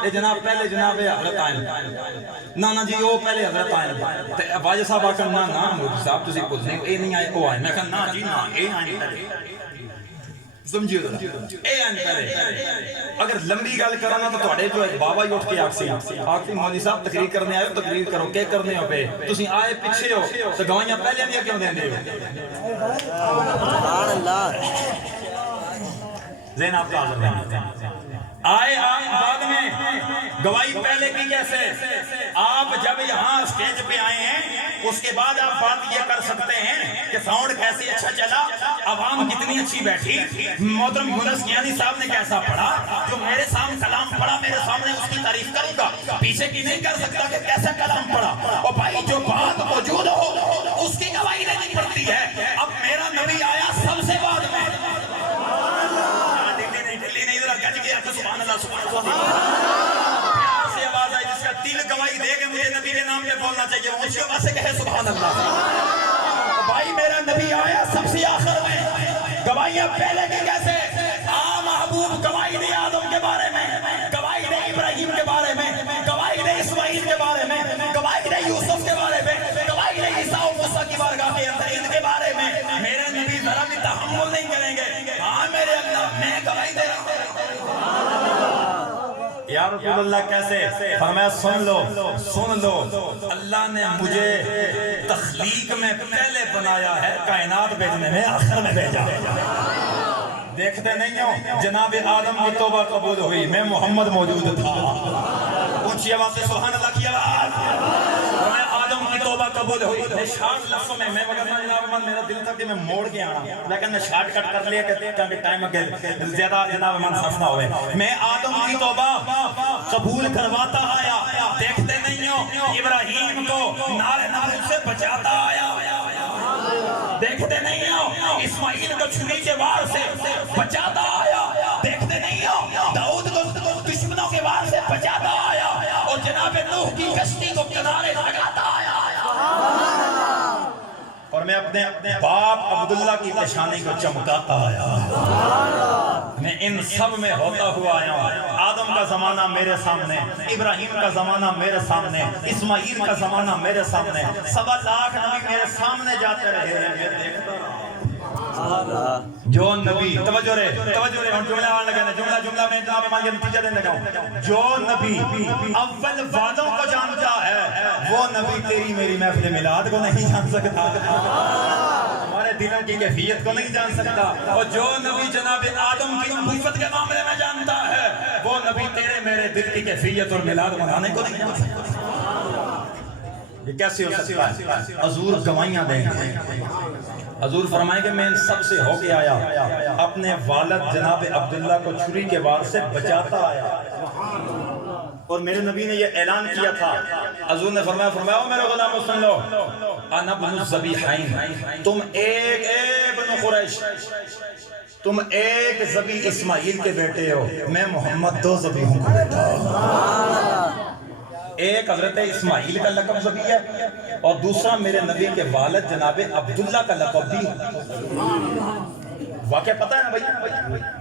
یہ جناب پہلے جناب حضرت آئین نا جی وہ پہلے حضرت آئین واجہ صاحب آکھا نا مجھ صاحب تسی پوچھ نہیں اے نہیں آئے وہ آئے میں کہا نا جی نا اے آئین پہلے سمجھیے اے آئین پہلے اگر لمبی گل کرنا تو تھوڑے جو ایک بابا ہی اٹھ کے آکسی مولوی صاحب تقریر کرنے آئے ہو تقریر کرو کیا کرنے ہو پہ تسی آئے پیچھے ہو تو گوائیاں پہلے بھی کیوں دیں دے سبحان اللہ زین آپ کا حضر رہنا آئے بعد میں گواہی پہلے کی کیسے آپ جب یہاں سٹیج پہ آئے ہیں اس کے بعد آپ بات یہ کر سکتے ہیں کہ ساؤنڈ کیسے اچھا چلا عوام کتنی اچھی بیٹھی محترم یونس کیانی صاحب نے کیسا پڑھا جو میرے سامنے کلام پڑھا میرے سامنے اس کی تعریف کروں گا پیچھے کی نہیں کر سکتا کہ کیسا کلام پڑھا اور بھائی جو بات موجود ہو اس کی گواہی نہیں پڑتی ہے اب میرا نبی آیا سب سے بعد میں سبحان اللہ سبحان اللہ پیار سے آواز آئی جس کا دل گواہی دے کہ مجھے نبی کے نام پہ بولنا چاہیے وہ اسی آواز سے کہے سبحان اللہ بھائی میرا نبی آیا سب سے آخر میں گواہیاں پہلے کی کیسے محبوب گواہی دے آدم کے بارے میں گواہی دے ابراہیم کے بارے میں گواہی دے اسماعیل کے بارے میں گواہی دے یوسف کے بارے میں گواہی دے عیسیٰ و موسیٰ کی بارگاہ کے اندر ان کے بارے میں میرے نبی ذرا بھی تحمل نہیں کریں گے ہاں میرے اللہ میں گواہی دے رہا ہوں یا رسول اللہ کیسے فرمایا سن لو اللہ نے مجھے تخلیق میں پہلے بنایا ہے کائنات بھیجنے میں آخر میں بھیجا دیکھتے نہیں ہو جناب آدم کی توبہ قبول ہوئی میں محمد موجود تھا اونچی آواز سے سبحان اللہ کی آواز فرمایا آدم کی توبہ قبول ہوئی میں شارٹ لفظوں میں وغیرہ جناب من میرا دل تھا کہ میں موڑ کے آنا لیکن میں شارٹ کٹ کر لیا کہ ٹائم اگے زیادہ جناب من صرف نہ ہوئے میں آدم کی توبہ قبول کرواتا آیا دیکھتے نہیں ہو ابراہیم کو نار نار سے بچاتا آیا دیکھتے نہیں ہو اسماعیل کو چھری کے وار سے بچاتا آیا دیکھتے نہیں ہو داؤد کو دشمنوں کے وار سے بچاتا آیا اور جناب نوح کی کشتی کو کنارے لگاتا آیا اور میں اپنے باپ عبداللہ کی پیشانی کو چمکاتا آیا میں ان سب میں ہوتا ہوا آیا ہوں آدم کا زمانہ میرے سامنے ابراہیم کا زمانہ میرے سامنے اسماعیل کا زمانہ میرے سامنے 1.25 لاکھ نبی میرے سامنے جاتے رہے ہیں میں دیکھتا ہوں جو نبی توجہ رہے ہم جملہ آنے لگے جملہ میں جناب مان کے نتیجہ دینے لگا ہوں جو نبی اول وعدوں کو جانتا ہے وہ نبی تیری میری محفل میلاد کو نہیں جان سکتا ہمارے دلوں کی کیفیت کو نہیں جان سکتا اور جو نبی جناب آدم کی نبوت کے معاملے میں جانتا ہے وہ نبی تیرے میرے دل کی کیفیت اور میلاد منانے کو نہیں جان سکتا یہ کیسے ہو سکتا ہے حضور گواہیاں دیں گے حضور فرمائیں کہ میں ان سب سے ہو کے آیا اپنے والد جناب عبداللہ کو چھری کے وار سے بچاتا آیا اور میرے نبی نے یہ اعلان کیا تھا حضور نے فرمایا میرے غلامو سن لو انا ابن الذبیحین تم ایک ابن قریش تم ایک ذبیح اسماعیل کے بیٹے ہو میں محمد 2 ذبیحوں کا بیٹا ہوں ایک حضرت اسماعیل کا لقب ذبیح ہے اور دوسرا میرے نبی کے والد جناب عبداللہ کا لقب بھی واقعہ پتہ ہے نا بھائی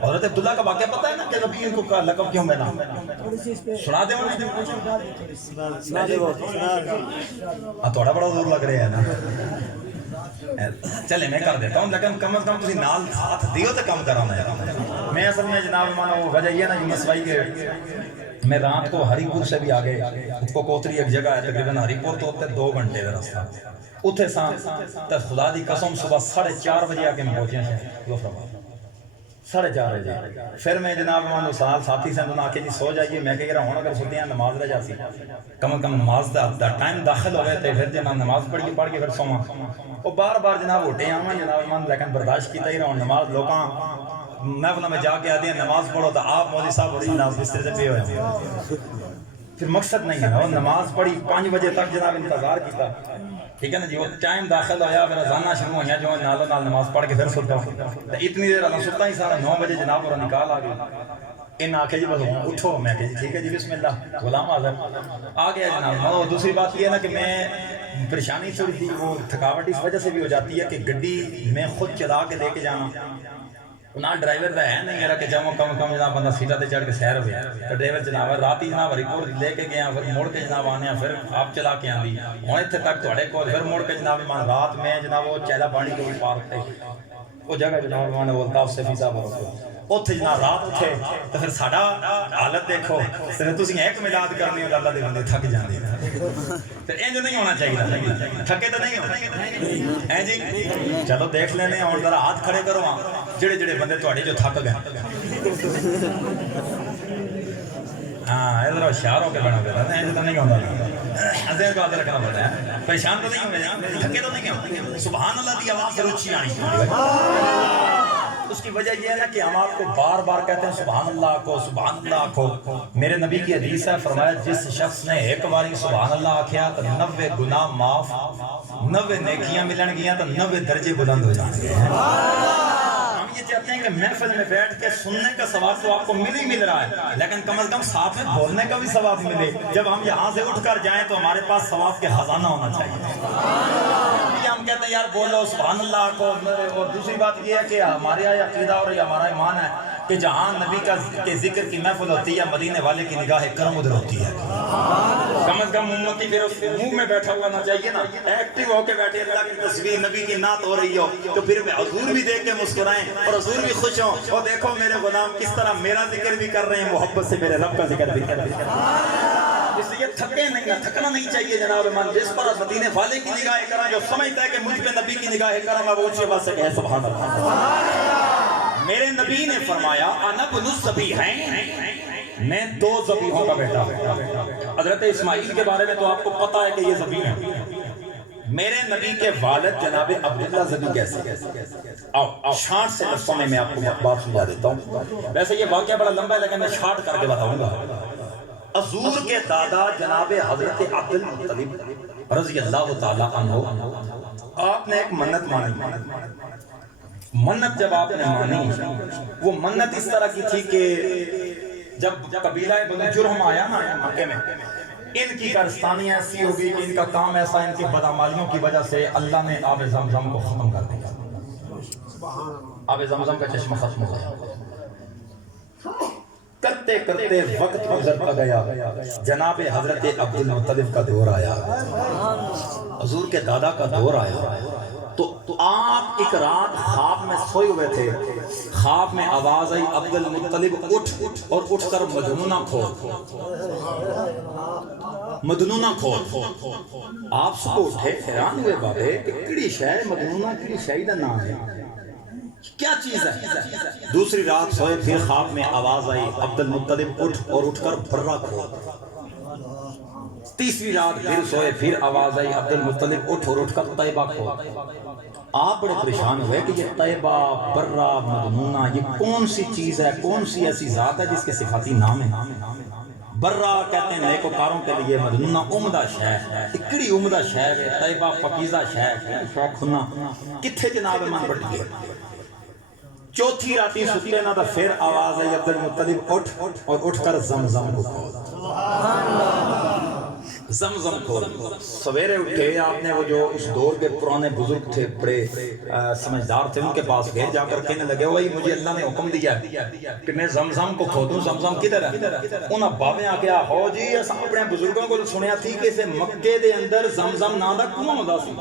حضرت عبداللہ کا واقعہ پتہ ہے نا کہ ذبیح کو کا لقب کیوں ملا سنا دے تھوڑا بڑا حضور لگ رہے ہیں نا چلے میں کر دیتا ہوں لیکن کم از کم تسی نال ساتھ دیو تے کم کرانا میں اصل میں جناب مانو وجہ یہ نا یونس بھائی کے میں رات کو ہری پور سے بھی آگے اس کو کوتری ایک جگہ ہے تقریباً ہری پور تو ہوتے 2 گھنٹے کا راستہ اتھے ساں تے خدا دی قسم صبح 4:30 بجے آ کے میں پہنچے ہیں غفرآباد 4:30 بجے پھر میں جناب مانو ساتھی سے انہوں نے آکے جی سو جائیے میں کہہ رہا ہوں اگر سوتے ہیں نماز رہ جاتی کم از کم نماز دا ٹائم داخل ہوئے تے پھر جناب نماز پڑھ کے پھر سوما وہ بار جناب اٹھے آواں جناب مان لیکن برداشت کیتا ہی رہا ہوں نماز لوکاں محفل میں جا کے آتے ہیں نماز پڑھو تو آپ مولوی صاحب بڑی ناز بستر سے پہ ہوئے پھر مقصد نہیں ہے. اور نماز پڑھی 5 بجے تک جناب انتظار کیتا, ٹھیک ہے نا جی. وہ ٹائم داخل ہویا, پھر اذاناں شروع ہوئیاں, جو نالو نال نماز پڑھ کے پھر ستا ہوں. اتنی دیر اللہ ستا ہی سارا 9 بجے جناب اور نکال آ گیا. ان آنکھیں جی بس اٹھو, میں کہ جی ٹھیک ہے جی بسم اللہ, غلام آزم آ گیا جناب. اور دوسری بات یہ ہے نا کہ میں پریشانی تھوڑی تھی, وہ تھکاوٹ اس وجہ سے بھی ہو جاتی ہے کہ گڈی میں خود چلا کے لے کے جانا, نہ ڈرائیور کا ہے نہیں میرا کہ جاؤں کم جناب بندہ سیٹا تے چڑھ کے سیر ہو گیا. تو ڈرائیور جناب رات ہی جناب رپورٹ لے کے گیا, پھر موڑ کے جناب آنے, پھر آپ چلا کے آندی ہوں اتنے تک تھوڑے کو, پھر موڑ کے جناب ایمان رات میں جناب وہ چیلا پانی کو بھی پارک تھے وہ جگہ جناب میں نے بولتا اس سے فیصہ بھرو اتنے جناب رات اٹھے. تو پھر ساڈا حالت دیکھو, پھر تسی ایک میلاد کرنی ہو اللہ دے بندے تھک جاندے. پھر انج نہیں ہونا چاہیے, تھکے تو نہیں ہونا ہے جی. چلو دیکھ لینے اور ذرا ہاتھ کھڑے کرو جڑے جڑے بندے تھوڑے جو تھک گئے. ہاں ادھر ہوشیار ہو کے بنا پہ انج تو نہیں ہوتا, ذہن کو آدھا رکھنا پڑتا ہے. پریشان تو نہیں ہوئے, تھکے تو نہیں ہو. سبحان اللہ دی آواز ضرور اچھی آنی. اس کی وجہ یہ ہے نا کہ ہم آپ کو بار بار کہتے ہیں سبحان اللہ کو, سبحان اللہ کو. میرے نبی کی حدیث ہے, فرمایا جس شخص نے ایک باری سبحان اللہ آکھیا تو 90 گناہ معاف, 90 نیکیاں ملن گیاں, تو 90 درجے بلند ہو جائیں گے. ہم یہ چاہتے ہیں کہ محفل میں بیٹھ کے سننے کا ثواب تو آپ کو مل ہی مل رہا ہے, لیکن کم از کم ساتھ میں بولنے کا بھی ثواب ملے. جب ہم یہاں سے اٹھ کر جائیں تو ہمارے پاس ثواب کے خزانہ ہونا چاہیے. ہم کہتے ہیں یار بولو سبحان اللہ کو. اور دوسری بات یہ ہے کہ ہمارے یہاں عقیدہ اور یہ ہمارا ایمان ہے کہ جہاں نبی کے ذکر کی محفل ہوتی ہے, مدینے والے کی نگاہ کرم ادھر ہوتی ہے. کم از کم امتی پھر اس منہ میں بیٹھا ہوا نہ چاہیے نا, ایکٹیو ہو کے بیٹھے, اللہ کی تصویر نبی کی نعت ہو رہی ہو تو پھر حضور بھی دیکھ کے مسکرائیں اور حضور بھی خوش ہوں. اور دیکھو میرے غلام کس طرح میرا ذکر بھی کر رہے ہیں, محبت سے میرے رب کا ذکر بھی کر رہے ہیں. اس لیے تھکے نہیں, تھکنا نہیں چاہیے جناب من. جس پر مدینے والے کی نگاہ کرم, جو سمجھتا ہے کہ مجھ پہ نبی کی نگاہ کرم ہے, وہ اونچی آواز سے کہے سبحان اللہ. میرے نبی نے فرمایا انا ابن الذبیحین, میں 2 ذبیحوں کا بیٹا ہوں. حضرت اسماعیل کے بارے میں تو آپ کو پتا ہے کہ یہ ذبیح ہیں. میرے نبی کے والد جناب عبداللہ ذبیح کیسے, آؤ شارٹ سے لفظوں میں آپ کو بات سمجھا دیتا ہوں. ویسے یہ واقعہ بڑا لمبا ہے لیکن میں شارٹ کر کے بتاؤں گا. حضور کے دادا جناب حضرت عبد المطلب رضی اللہ تعالی عنہ, آپ نے ایک منت مانی. منت جب آپ نے مانی, وہ منت اس طرح کی تھی کہ جب قبیلہ بنو جرہم آیا نا مکے میں, ان کی کارستانی ایسی ہوگی کہ ان کا کام ایسا, ان کی بدعمالیوں کی وجہ سے اللہ نے آب زمزم کو ختم کر دیا. آب زمزم کا چشمہ ختم ہو گیا. کرتے کرتے وقت گزرتا گیا, جناب حضرت عبد المطلب کا دور آیا, حضور کے دادا کا دور آیا. تو آپ ایک رات خواب میں سوئے ہوئے تھے, خواب میں آواز آئی عبد المطلب اٹھ, اور اٹھ کر مدنونہ کھول, مدنونہ کھول. آپ صبح اٹھے, حیران ہوئے بابے کہ کڑی شہر مدنونہ, کڑی شہی دا نام ہے, کیا چیز ہے. دوسری رات سوئے, پھر خواب میں آواز آئی عبد المطلب اٹھ, اور اٹھ کر برہ کھول. تیسری رات پھر سوئے, پھر آواز آئی عبد المطلب اٹھ, اور اٹھ کر طیبہ کھول. آپ بڑے پریشان ہوئے کہ یہ طیبہ, برہ, مدنونہ, یہ کون سی چیز ہے, کون سی ایسی ذات ہے جس کے صفاتی نام ہے. برہ کہتے ہیں نیکوکاروں کے لیے, مدنونہ عمدہ شہر, اکڑی عمدہ شہر ہے, طیبہ پاکیزہ شہر, شیخ کھنا کتھے جناب مان بڑھ گئے. چوتھی راتی ستے نہ, تو پھر آواز ہے عبد المطلب اٹھ, اور اٹھ کر زمزم کو کھول. زمزم کھول. سویرے اٹھے آپ نے, وہ جو اس دور کے پرانے بزرگ تھے, بڑے سمجھدار تھے, ان کے پاس گئے, جا کر کہنے لگے وہی مجھے اللہ نے حکم دیا کہ میں زمزم کو کھودوں. زمزم کدھر ہے؟ انہاں بابے آ گیا, ہو جی اساں اپنے بزرگوں کو سنیا تھی کہ اسے مکے دے اندر زمزم نام دا کنواں ہوندا سی.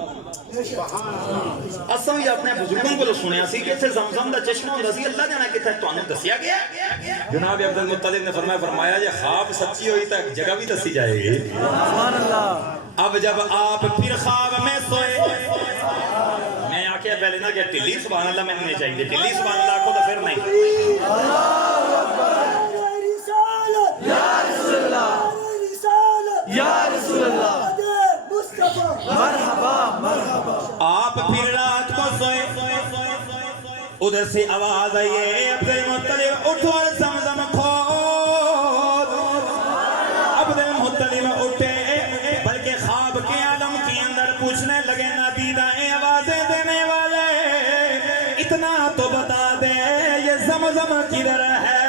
اساں بھی اپنے بزرگوں کو سنیا سی کہ اسے زمزم دا چشمہ ہوندا سی, اللہ جانے کتھے تانوں دسیا گیا. جناب عبد المطلب نے فرمایا یہ خواب سچی ہوئی تو جگہ بھی دسی جائے گی. اب جب آپ پھر خواب میں سوئے, میں آکے پہلے نا کہ ٹلی سبحان اللہ میں نہیں چاہیے, ٹلی سبحان اللہ کو تو پھر نہیں. یا رسول اللہ, یا رسول اللہ, مرحبا مرحبا. آپ پھر رات کو سوئے, ادھر سے آواز آئی ہے عبد المطلب اٹھو اور زمزم کھول. عبد المطلب اتنا تو بتا دے یہ زمزم کدھر ہے؟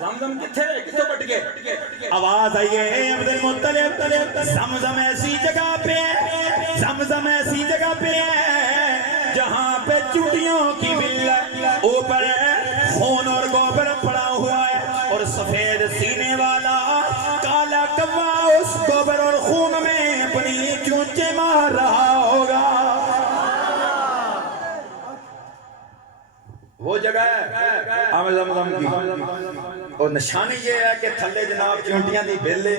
زمزم کتھے بٹ گئے؟ آواز آئیے عبد المطلب زمزم ایسی جگہ پہ ہے، زمزم ایسی جگہ پہ ہے جہاں پہ چوٹیوں کی بل اوپر خون اور گوبر پڑا ہوا ہے، اور سفید سینے والا کالا کوا اس گوبر اور خون میں اپنی چونچے مار رہا ہوگا۔ وہ جگہ ہے عام زمزم کی، اور نشانی یہ ہے کہ تھلے جناب چونٹیاں دی بیلے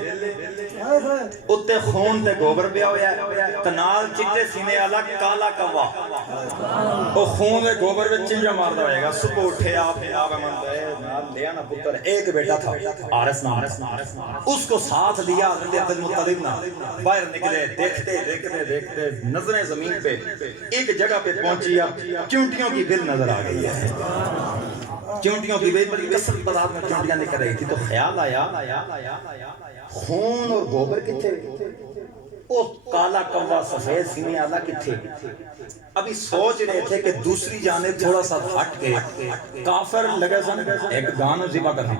اتے خون تے گوبر پیا ہویا ہے، کنال چٹے سینے والا کالا کوا وہ خون تے گوبر وچ چنجا ماردا ہوئے گا۔ صبح اٹھے آپ مندا ہے نال لیا نا پتر، ایک بیٹا تھا عارس نام، اس کو ساتھ لیا حضرت عبد المطلب نے، باہر نکلے، دیکھتے دیکھتے دیکھتے نظریں زمین پہ ایک جگہ پہ پہنچی، چونٹیوں کی بل نظر آ گئی ہے، چونٹیوں کی بل بڑی کثرت بازار میں چونٹیاں نکل رہی تھی، تو خیال آیا خون اور گوبر کتھے، او کالا کوا سفید سینے والا کتھے؟ ابھی سوچ رہے تھے کہ دوسری جانب تھوڑا سا ہٹ کے کافر لگے سن ایک گانو ذبح کرنے،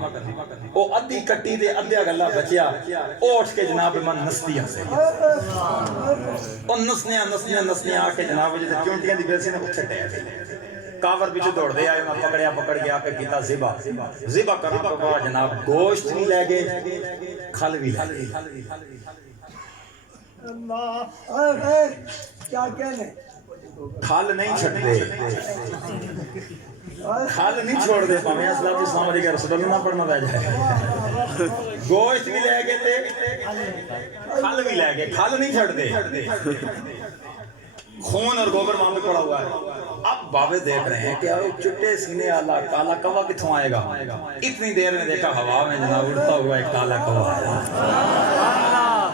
او ادھی کٹی دے ادھا گلا بچیا، او اٹھ کے جناب من نستی ہنسے، او نسنیاں آ کے جناب جیسے چونٹیاں دی بیل سی نے اتھے ٹہر کافر پیچھے دوڑ دے آئے، میں پکڑ گیا کہ کیتا ذبح کرنے تو بعد جناب گوشت بھی لے گئے، کھل بھی لے گئے۔ کیا کہنے کھال نہیں چھٹ دے، کھال نہیں چھوڑ دے، پاہمیں اسلام علیہ رسول اللہ نہ پڑھنا بہ جائے، گوشت بھی لے گئے تھے، کھال بھی لے گئے، کھال نہیں چھٹ دے، خون اور گوبر وہاں پہ پڑا ہوا ہے۔ اب بابے دیکھ رہے ہیں کہ چٹے سینے والا کالا کوا کتھوں آئے گا؟ اتنی دیر میں دیکھا ہوا میں جناب اڑتا ہوا ایک کالا کوا آیا،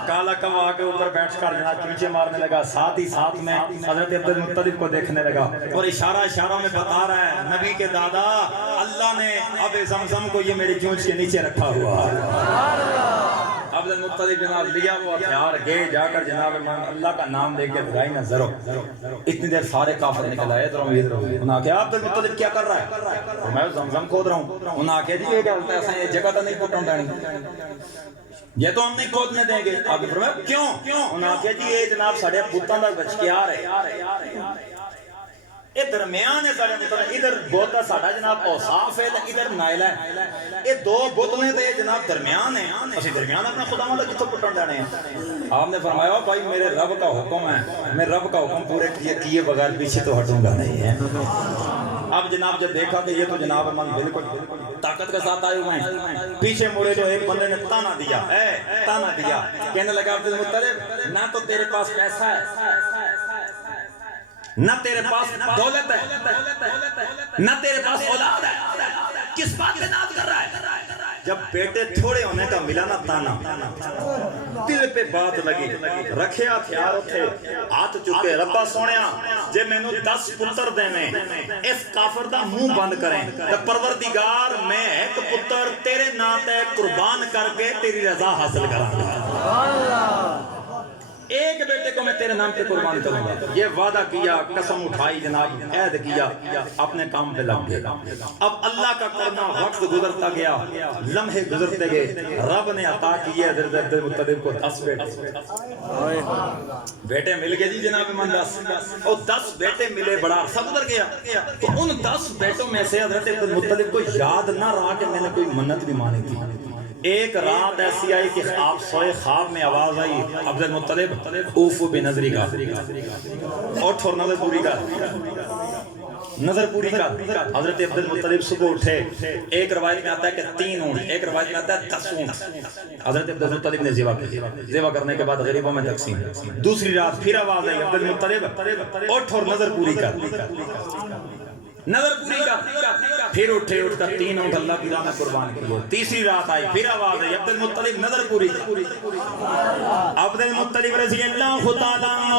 کالا کوا کے اوپر بیٹھ کر جناب چونچے مارنے لگا، ساتھ ہی ساتھ میں حضرت عبد المطلب کو دیکھنے لگا اور اشارہ میں بتا رہا ہے نبی کے دادا اللہ نے اب زمزم کو یہ میری چونچ کے نیچے رکھا ہوا ہے۔ عبد المطلب جناب لیا وہ ہتھیار گئے جا کر جناب اللہ کا نام لے کے دعائی نہ ذرو، اتنی دیر سارے کافر نکل آئے، ادھر انہوں نے کہا عبد المطلب کیا کر رہا ہے؟ میں زمزم کھود رہا ہوں۔ انہوں نے کہا جی یہ کہتا ہے ایسا یہ جگہ تو نہیں پھوٹوں ڈانی، یہ تو ہم نہیں کھودنے دیں گے۔ آپ فرمایا کیوں؟ انہوں نے کہا جی یہ جناب ساڑھے بوتاں دا بچکیار ہے، یہ درمیان ہے ساڑھے مطلب، ادھر بوتا ساڑھا جناب اوصاف ہے، ادھر نائلہ ہے، یہ دو بوتنے دے جناب درمیان ہیں، اسی درمیان اپنا خدا مالا کتوں پٹن جانے ہیں۔ آپ نے فرمایا بھائی میرے رب کا حکم ہے، میں رب کا حکم پورے کیے بغیر پیچھے تو ہٹوں گا نہیں ہے۔ اب جناب جب دیکھا کہ یہ تو جناب من بالکل طاقت کے ساتھ آئے ہوئے ہیں، پیچھے مڑے جو ایک بندے نے تانا دیا، کہنے لگا عبد المطلب نہ تو تیرے پاس پیسہ ہے، نہ تیرے پاس دولت ہے، نہ تیرے پاس اولاد ہے، کس بات پہ ناز کر رہا ہے؟ جب بیٹے تھوڑے ہونے کا ملا نا تانا، دل پہ بات لگی، رکھے ہتھیار اٹھے، ہاتھ چکے ربا سونیا جے میں نو 10 پتر دینے اس کافر دا منہ بند کریں تو پروردگار میں ایک پتر تیرے ناتے قربان کر کے تیری رضا حاصل کروں، ایک بیٹے کو میں تیرے نام پہ قربان کروں گا۔ یہ وعدہ کیا، قسم اٹھائی جناب، عہد کیا، اپنے کام پہ لگ گئے۔ اب اللہ کا کرنا وقت گزرتا گیا، لمحے گزرتے گئے، رب نے عطا کیے حضرت عبد المطلب کو 10 بیٹے مل گئے جی جناب من 10، اور 10 بیٹے ملے، بڑا عرصہ گزر گیا، تو ان 10 بیٹوں میں سے حضرت عبد المطلب کو یاد نہ رہا کہ میں نے کوئی منت بھی مانی تھی۔ ایک رات ایسی آئی کہ آپ سوئے، خواب میں آواز آئی عبد المطلب اوفو بنظری کا، اٹھ اور نظر پوری کر، نظر پوری کر۔ حضرت عبد المطلب صبح اٹھے، ایک روایت میں آتا ہے کہ 3 اونٹ، ایک روایت میں آتا ہے 10 اونٹ حضرت عبد المطلب نے ذبح کرنے کے بعد غریبوں میں تقسیم۔ دوسری رات پھر آواز آئی عبد المطلب اٹھ اور نظر پوری کر، نظر پوری کر، پھر اٹھے، اٹھ کر 3 اونٹ اللہ کی راہ میں قربان کیے۔ تیسری رات آئی، پھر آواز آئی عبد المطلب نظر پوری کر۔ عبد المطلب رضی اللہ تعالیٰ عنہ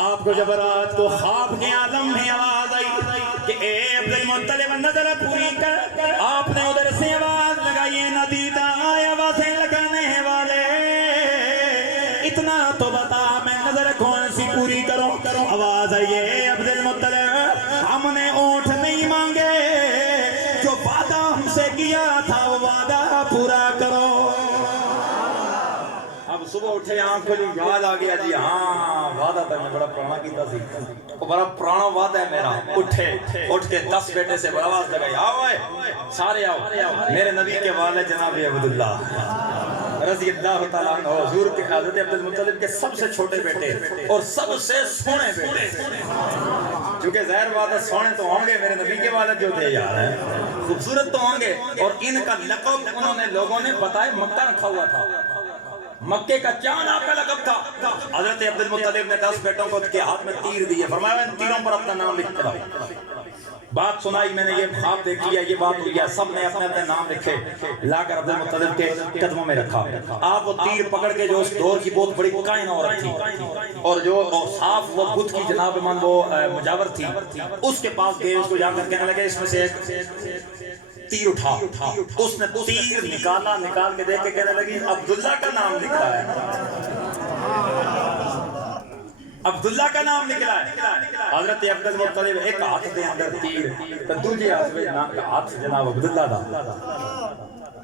آپ کو جب رات کو خواب کے عالم میں آواز آئی کہ اے عبد المطلب نظر پوری کر، آپ نے ادھر سے آواز لگائی ندیدہ آوازیں لگانے والے، اتنا تو بتا میں نظر کون سی پوری کروں؟ آواز آئیے عبد المطلب ہم نے اونٹ نہیں مانگے، جو وعدہ ہم سے کیا تھا وہ وعدہ پورا کرو۔ اب صبح اٹھے آنکھ کھلی یاد آ گیا جی ہاں وعدہ تھا میں بڑا پرانا کیتا سی، وہ بڑا پرانا وعدہ ہے میرا۔ اٹھے اٹھ کے 10 بیٹے سے بڑا آواز لگائی آؤ سارے آؤ، میرے نبی کے والد جناب عبداللہ رضی اللہ تعالیٰ عنہ حضور کے حضرت عبد المطلب کے سب سے چھوٹے بیٹے اور سب سے سونے بیٹے، کیونکہ ظاہر بات ہے سونے تو ہوں گے، میرے نبی کے والد جو تھے یار خوبصورت تو ہوں گے، اور ان کا لقب انہوں نے لوگوں نے بتائے مکہ رکھا ہوا تھا، مکے کا چاند آپ کا لقب تھا۔ حضرت عبد المطلب نے 10 بیٹوں کو کے ہاتھ میں تیر دیے، فرمایا ان تیروں پر اپنا نام لکھ کر بات سنائی میں نے، یہ خواب دیکھی ہے، یہ بات ہوئی ہے، سب نے اپنے اپنے نام لکھے، لا کر عبد المطلب کے قدموں میں رکھا۔ آپ وہ تیر پکڑ کے جو اس دور کی بہت بڑی کائن عورت تھی اور جو صاف وہ بدھ کی جناب من وہ مجاور تھی، اس کے پاس گئے، اس کو جا کر کہنے لگے اس میں سے ایک تیر اٹھا۔ اس نے تیر نکالا، نکال کے دیکھ کے کہنے لگی عبداللہ کا نام لکھا ہے، عبداللہ کا نام نکلا ہے۔ حضرت عبد المطلب ایک ہاتھ دے اندر تیر تو دوسرے ہاتھ جناب عبداللہ دا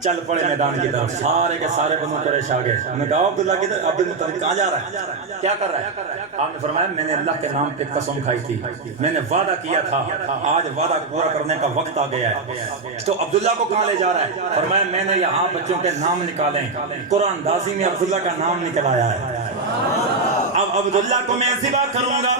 چل پڑے میدان کی طرف، سارے کے سارے بنو قریش آ گئے۔ انہوں نے کہا عبداللہ کی طرف، عبد المطلب کہاں جا رہا ہے، کیا کر رہا ہے؟ آپ نے فرمایا میں نے اللہ کے نام پہ قسم کھائی تھی، میں نے وعدہ کیا تھا، آج وعدہ پورا کرنے کا وقت آ گیا ہے۔ تو عبداللہ کو کہاں لے جا رہا ہے؟ فرمایا میں نے یہاں بچوں کے نام نکالیں، قرآن اندازی میں عبداللہ کا نام نکل آیا ہے۔ اب عبداللہ کو میں ذبح کروں گا۔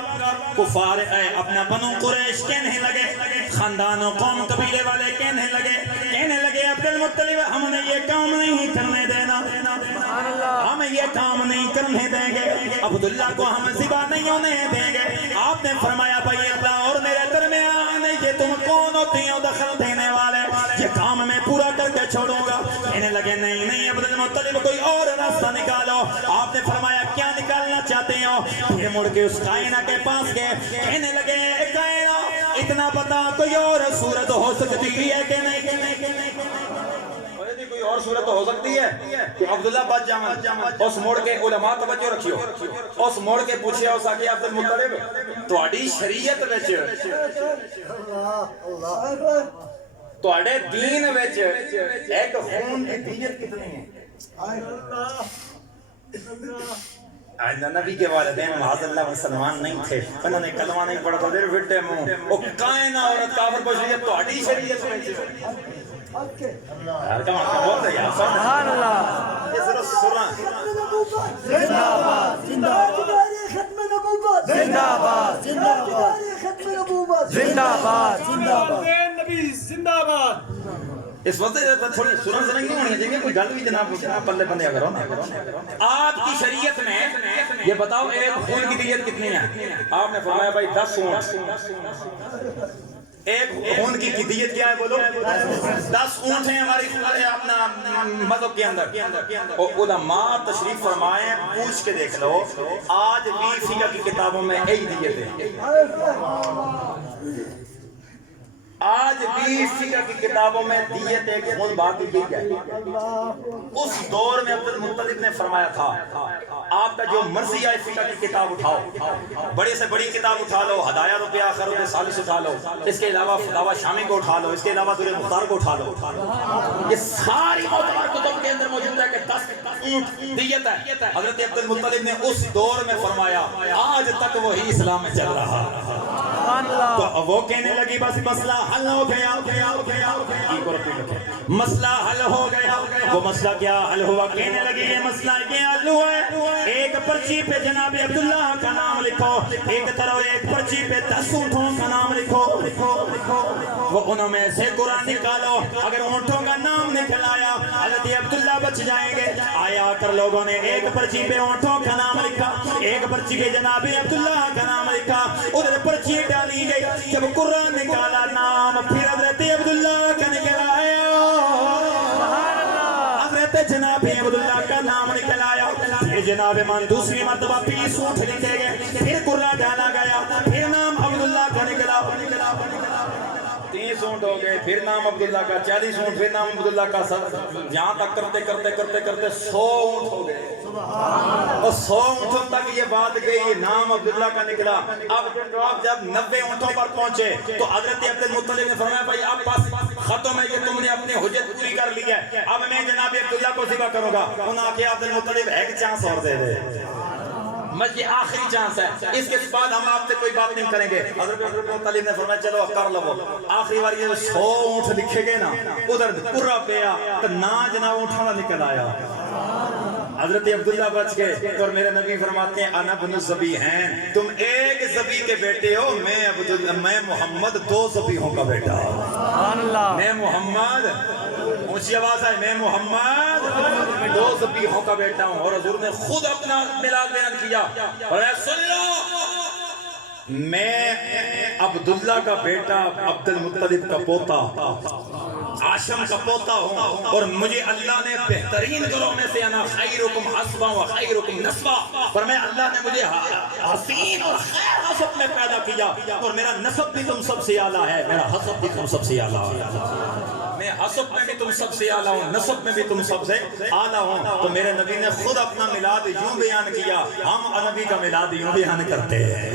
کفار اپنا بنو قریش کہنے لگے، خاندان و قوم قبیلے والے کہنے لگے عبد المطلب ہم نے یہ کام نہیں کرنے دینا، ہم یہ کام نہیں کرنے دیں گے، عبداللہ کو ہم ذبح نہیں ہونے دیں گے۔ آپ نے فرمایا بھائی اللہ اور میرے درمیان یہ تم کون ہوتی ہو دخل دینے والے، یہ کام میں پورا کر کے چھوڑوں گا۔ کہنے لگے نہیں عبد المطلب کوئی اور راستہ نکالو۔ آپ نے فرمایا کیا نکالنا چاہتے ہو؟ پھر مڑ کے اس کائنہ کے پاس گئے، کہنے لگے اے کائنہ اتنا پتا کوئی اور صورت ہو سکتی ہے کہ نہیں؟ کوئی اور صورت ہو سکتی ہے کہ عبداللہ بچ جاؤں؟ اس موڑ کے علماء توجہ رکھیو، اس موڑ کے پوچھے ہو ساکے عبد المطلب تہاڈی شریعت وچ تہاڈے دین وچ ایک خون کی دیت کتنی ہے؟ نبی کے والدین معاذ اللہ مسلمان نہیں تھے، انہوں نے کلمہ نہیں پڑھا تھا، دیر وٹے منہ وہ کائنہ عورت کافر پوچھ رہی ہے تہاڈی شریعت میں یار کا مطلب بولتا ہے یار سبحان اللہ، یہ ذرا سنا زندہ باد زندہ باد ختم نبوت، زندہ باد زندہ باد ختم نبوت، زندہ باد زندہ باد نبی زندہ باد۔ اس وقت تھوڑی سنن سنن نہیں ہونی چاہیے، کوئی گل بھی جناب پلے بندے کرو نا۔ آپ کی شریعت میں یہ بتاؤ ایک خون کی دیت کتنی ہے؟ آپ نے فرمایا بھائی 10 اونٹ، ایک خون کی دیت کیا ہے بولو؟ 10 اونٹ ہیں ہماری اپنا مذہب کے اندر۔ علماء تشریف فرمائیں، پوچھ کے دیکھ لو آج بھی فقہ کی کتابوں میں یہی دیت ہے، آج بھی فقہ کی کتابوں میں دیت ایک خون باقی کی ہے۔ اس دور میں عبد المطلب نے فرمایا تھا آپ کا جو مرضی آئے فقہ کی کتاب اٹھاؤ، بڑے سے بڑی کتاب اٹھا لو، ہدایہ ربیہ آخر ربیہ ثالث اٹھا لو، اس کے علاوہ فتاویٰ شامی کو اٹھا لو، اس کے علاوہ درر مختار کو اٹھا لو، یہ ساری معتبر کتب کے اندر موجود ہے کہ 10 اونٹ دیت ہے۔ حضرت عبد المطلب نے اس دور میں فرمایا آج تک وہی اسلام میں چل رہا۔ تو وہ کہنے لگی بس مسئلہ حل ہو گیا، مسئلہ حل ہو گیا۔ وہ مسئلہ کیا حل ہوا؟ کہنے لگی یہ مسئلہ یہ حل ہوا ہے، ایک پرچی پہ جناب عبداللہ کا نام لکھو، ایک طرف ایک پرچی پہ 10 اونٹوں کا نام لکھو، وہ انہوں میں سے قرآن نکالو، اگر اونٹوں کا نام نکل آیا حضرت عبداللہ بچ جائیں گے۔ آیا کر لوگوں نے ایک پرچی پہ اونٹوں کا نام لکھا، ایک پرچی پہ جناب عبداللہ کا نام لکھا، ادھر پرچی ڈالی گئی، جب قرآن نکالا نام پھر حضرت عبداللہ کا نکل آیا، حضرت جناب عبداللہ کا نام نکل آیا، پھر جناب من دوسری مرتبہ 20 اونٹ لکھے گئے، پھر قرآن ڈالا گیا، پھر نام عبداللہ کا نکلا، 30 اونٹ ہو گئے، پھر نام عبداللہ کا، 40 اونٹ، پھر نام عبداللہ کا، یہاں تک کرتے کرتے 100 اونٹ ہو گئے۔ اور 100 اونٹوں تک یہ بات گئی، نام عبداللہ کا نکلا۔ اب جب 90 اونٹوں پر پہنچے تو حضرت عبد المطلب نے فرمایا بھائی اب بس ختم ہے، یہ تم نے اپنی حجت پوری کر لی ہے، اب میں جناب عبداللہ کو ذبح کروں گا۔ انہوں نے کہا عبد المطلب ایک چانس اور دے دے، بس یہ آخری چانس ہے، اس کے بعد ہم آپ سے کوئی بات نہیں کریں گے۔ حضرت عبد المطلب نے فرمایا چلو کر لو۔ آخری بار یہ 100 اونٹ لکھے گئے نا، ادھر پورا پیا تو نہ جناب اونٹاں نکل آیا۔ حضرت عبداللہ بچ گئے اور میرے نبی فرماتے ہیں انا بن الذبیحین، تم ایک ذبی کے بیٹے ہو، میں محمد 2 ذبیحوں کا بیٹا ہوں۔ میں محمد، اونچی آواز ہے، میں محمد 2 ذبیحوں کا بیٹا ہوں۔ اور حضور نے خود اپنا میلاد بیان کیا اور سن لو، میں عبداللہ کا بیٹا، عبد المطلب کا پوتا، عاشم کا پوتا ہوں، اور مجھے اللہ نے بہترین گروہ میں سے انا خیرکم حسبا و خیرکم نسبا، پر میں اللہ نے مجھے حسین اور خیر حسب میں پیدا کیا، اور میرا نسب بھی تم سب سے اعلیٰ ہے، میرا حسب بھی تم سب سے اعلیٰ ہے، میں حسب میں بھی تم سب سے اعلیٰ ہوں، نسب میں بھی تم سب سے اعلیٰ ہوں۔ تو میرے نبی نے خود اپنا میلاد یوں بیان کیا، ہم نبی کا میلاد یوں بیان کرتے ہیں۔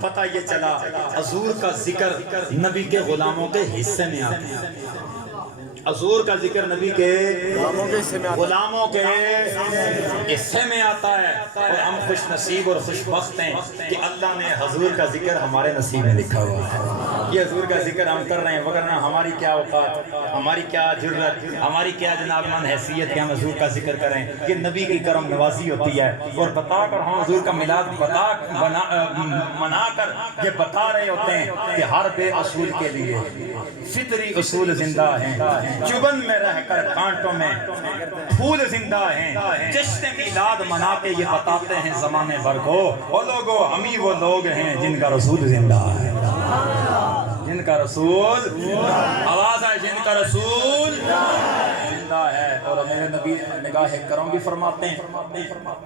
پتہ یہ چلا حضور کا ذکر نبی کے غلاموں کے حصے میں آتا ہے، حضور کا ذکر نبی کے غلاموں کے حصے میں آتا ہے، اور ہم خوش نصیب اور خوش بخت ہیں کہ اللہ نے حضور کا ذکر ہمارے نصیب میں لکھا ہوا ہے۔ یہ حضور کا ذکر ہم کر رہے ہیں، وگرنہ ہماری کیا اوقات، ہماری کیا جرت، ہماری کیا جناب من حیثیت کہ ہم حضور کا ذکر کریں۔ یہ نبی کی کرم نوازی ہوتی ہے، اور بتا کر ہم حضور کا میلاد منا کر یہ بتا رہے ہوتے ہیں کہ ہر بے اصول کے لیے فطری اصول زندہ ہیں، چبن میں رہ کر کانٹوں میں پھول زندہ ہیں، جشن میلاد منا کے یہ بتاتے ہیں زمانے بھر کو، او لوگو ہم ہی وہ لوگ ہیں جن کا رسول زندہ ہے، جن کا رسول، آواز ہے، جن کا رسول زندہ ہے۔ اور میرے نبی نگاہ کرم بھی فرماتے ہیں،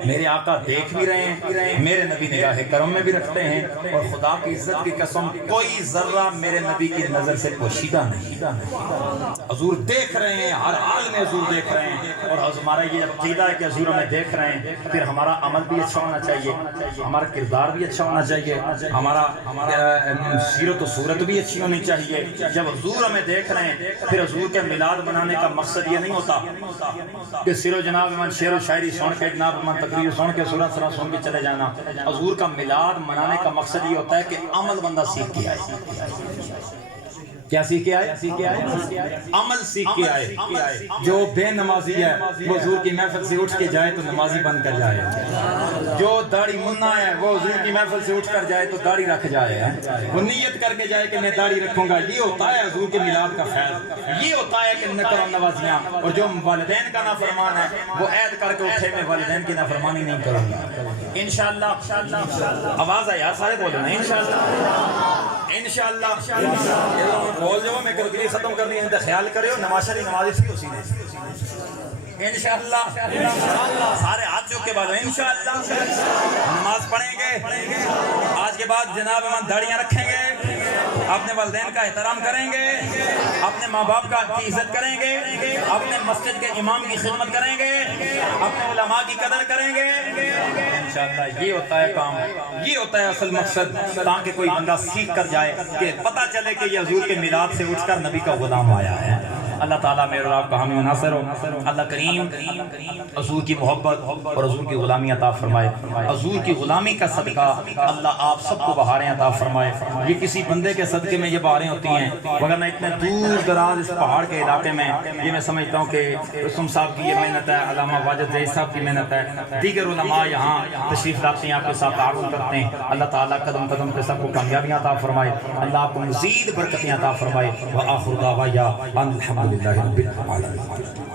میرے آقا دیکھ بھی رہے ہیں، میرے نبی نگاہ کرم میں بھی رکھتے ہیں، اور خدا کی عزت کی قسم کوئی ذرہ میرے نبی کی نظر سے پوشیدہ نہیں، حضور دیکھ رہے ہیں، ہر حال میں حضور دیکھ رہے ہیں، اور ہمارا یہ عقیدہ ہے کہ حضور ہمیں دیکھ رہے ہیں، پھر ہمارا عمل بھی اچھا ہونا چاہیے، ہمارا کردار بھی اچھا ہونا چاہیے، ہمارا سیرت و صورت بھی اچھی ہونی چاہیے۔ جب حضور ہمیں دیکھ رہے ہیں، پھر حضور کے میلاد منانے کا مقصد یہ نہیں ہوتا کہ صرف جناب من شعر و شاعری سن کے، جناب من تقریر سن کے، سورہ سرا سن کے چلے جانا۔ حضور کا میلاد منانے کا مقصد یہ ہوتا ہے کہ عمل بندہ سیکھ کے آئے۔ کیا سیکھ کے آئے؟ عمل سیکھ کے آئے۔ جو بے نمازی ہے وہ حضور کی محفل سے اٹھ کے جائے تو نمازی بن کر جائے، جو داڑھی منا ہے وہ حضور کی محفل سے اٹھ کر جائے تو داڑھی رکھ جائے، وہ نیت کر کے جائے کہ میں داڑھی رکھوں گا۔ یہ ہوتا ہے حضور کے میلاد کا فیض، یہ ہوتا ہے کہ کرم نوازیاں۔ اور جو والدین کا نافرمان ہے وہ عہد کر کے اٹھے میں والدین کی نافرمانی نہیں کروں گا انشاءاللہ۔ آواز ہے یار، سارے بولو نا انشاءاللہ، انشاءاللہ بول جو میں کلکلی ختم کرنی ہے، خیال کریو نماشا دی نمازی سی اسی نے انشاءاللہ، سارے ہاتھ چوک کے بعد انشاءاللہ نماز پڑھیں گے۔ آج کے بعد جناب ہم داڑیاں رکھیں گے، اپنے والدین کا احترام کریں گے، اپنے ماں باپ کی عزت کریں گے، اپنے مسجد کے امام کی خدمت کریں گے، اپنے علماء کی قدر کریں گے انشاءاللہ۔ یہ ہوتا ہے کام، یہ ہوتا ہے اصل مقصد، تاکہ کوئی بندہ سیکھ کر جائے کہ پتہ چلے کہ یہ حضور کے میلاد سے اٹھ کر نبی کا غلام آیا ہے۔ اللہ تعالیٰ میرے اور آپ کا حامی و ناصر ہو۔ اللہ کریم حضور کی محبت اور حضور کی غلامی عطا فرمائے۔ حضور کی غلامی کا صدقہ اللہ آپ سب کو بہاریں عطا فرمائے۔ یہ کسی بندے کے صدقے میں یہ بہاریں ہوتی ہیں، وگرنہ اتنے دور دراز اس پہاڑ کے علاقے میں یہ میں سمجھتا ہوں کہ رسم صاحب کی یہ محنت ہے، علامہ واجد رئیس صاحب کی محنت ہے، دیگر علماء یہاں تشریف لاتے ہیں، آپ کے ساتھ تعاون کرتے ہیں۔ اللہ تعالیٰ قدم قدم پہ سب کو کامیابیاں عطا فرمائے، اللہ آپ کو مزید برکتیں عطا فرمائے۔ وآخر دعوانا ان الحمد للہ رب العالمین۔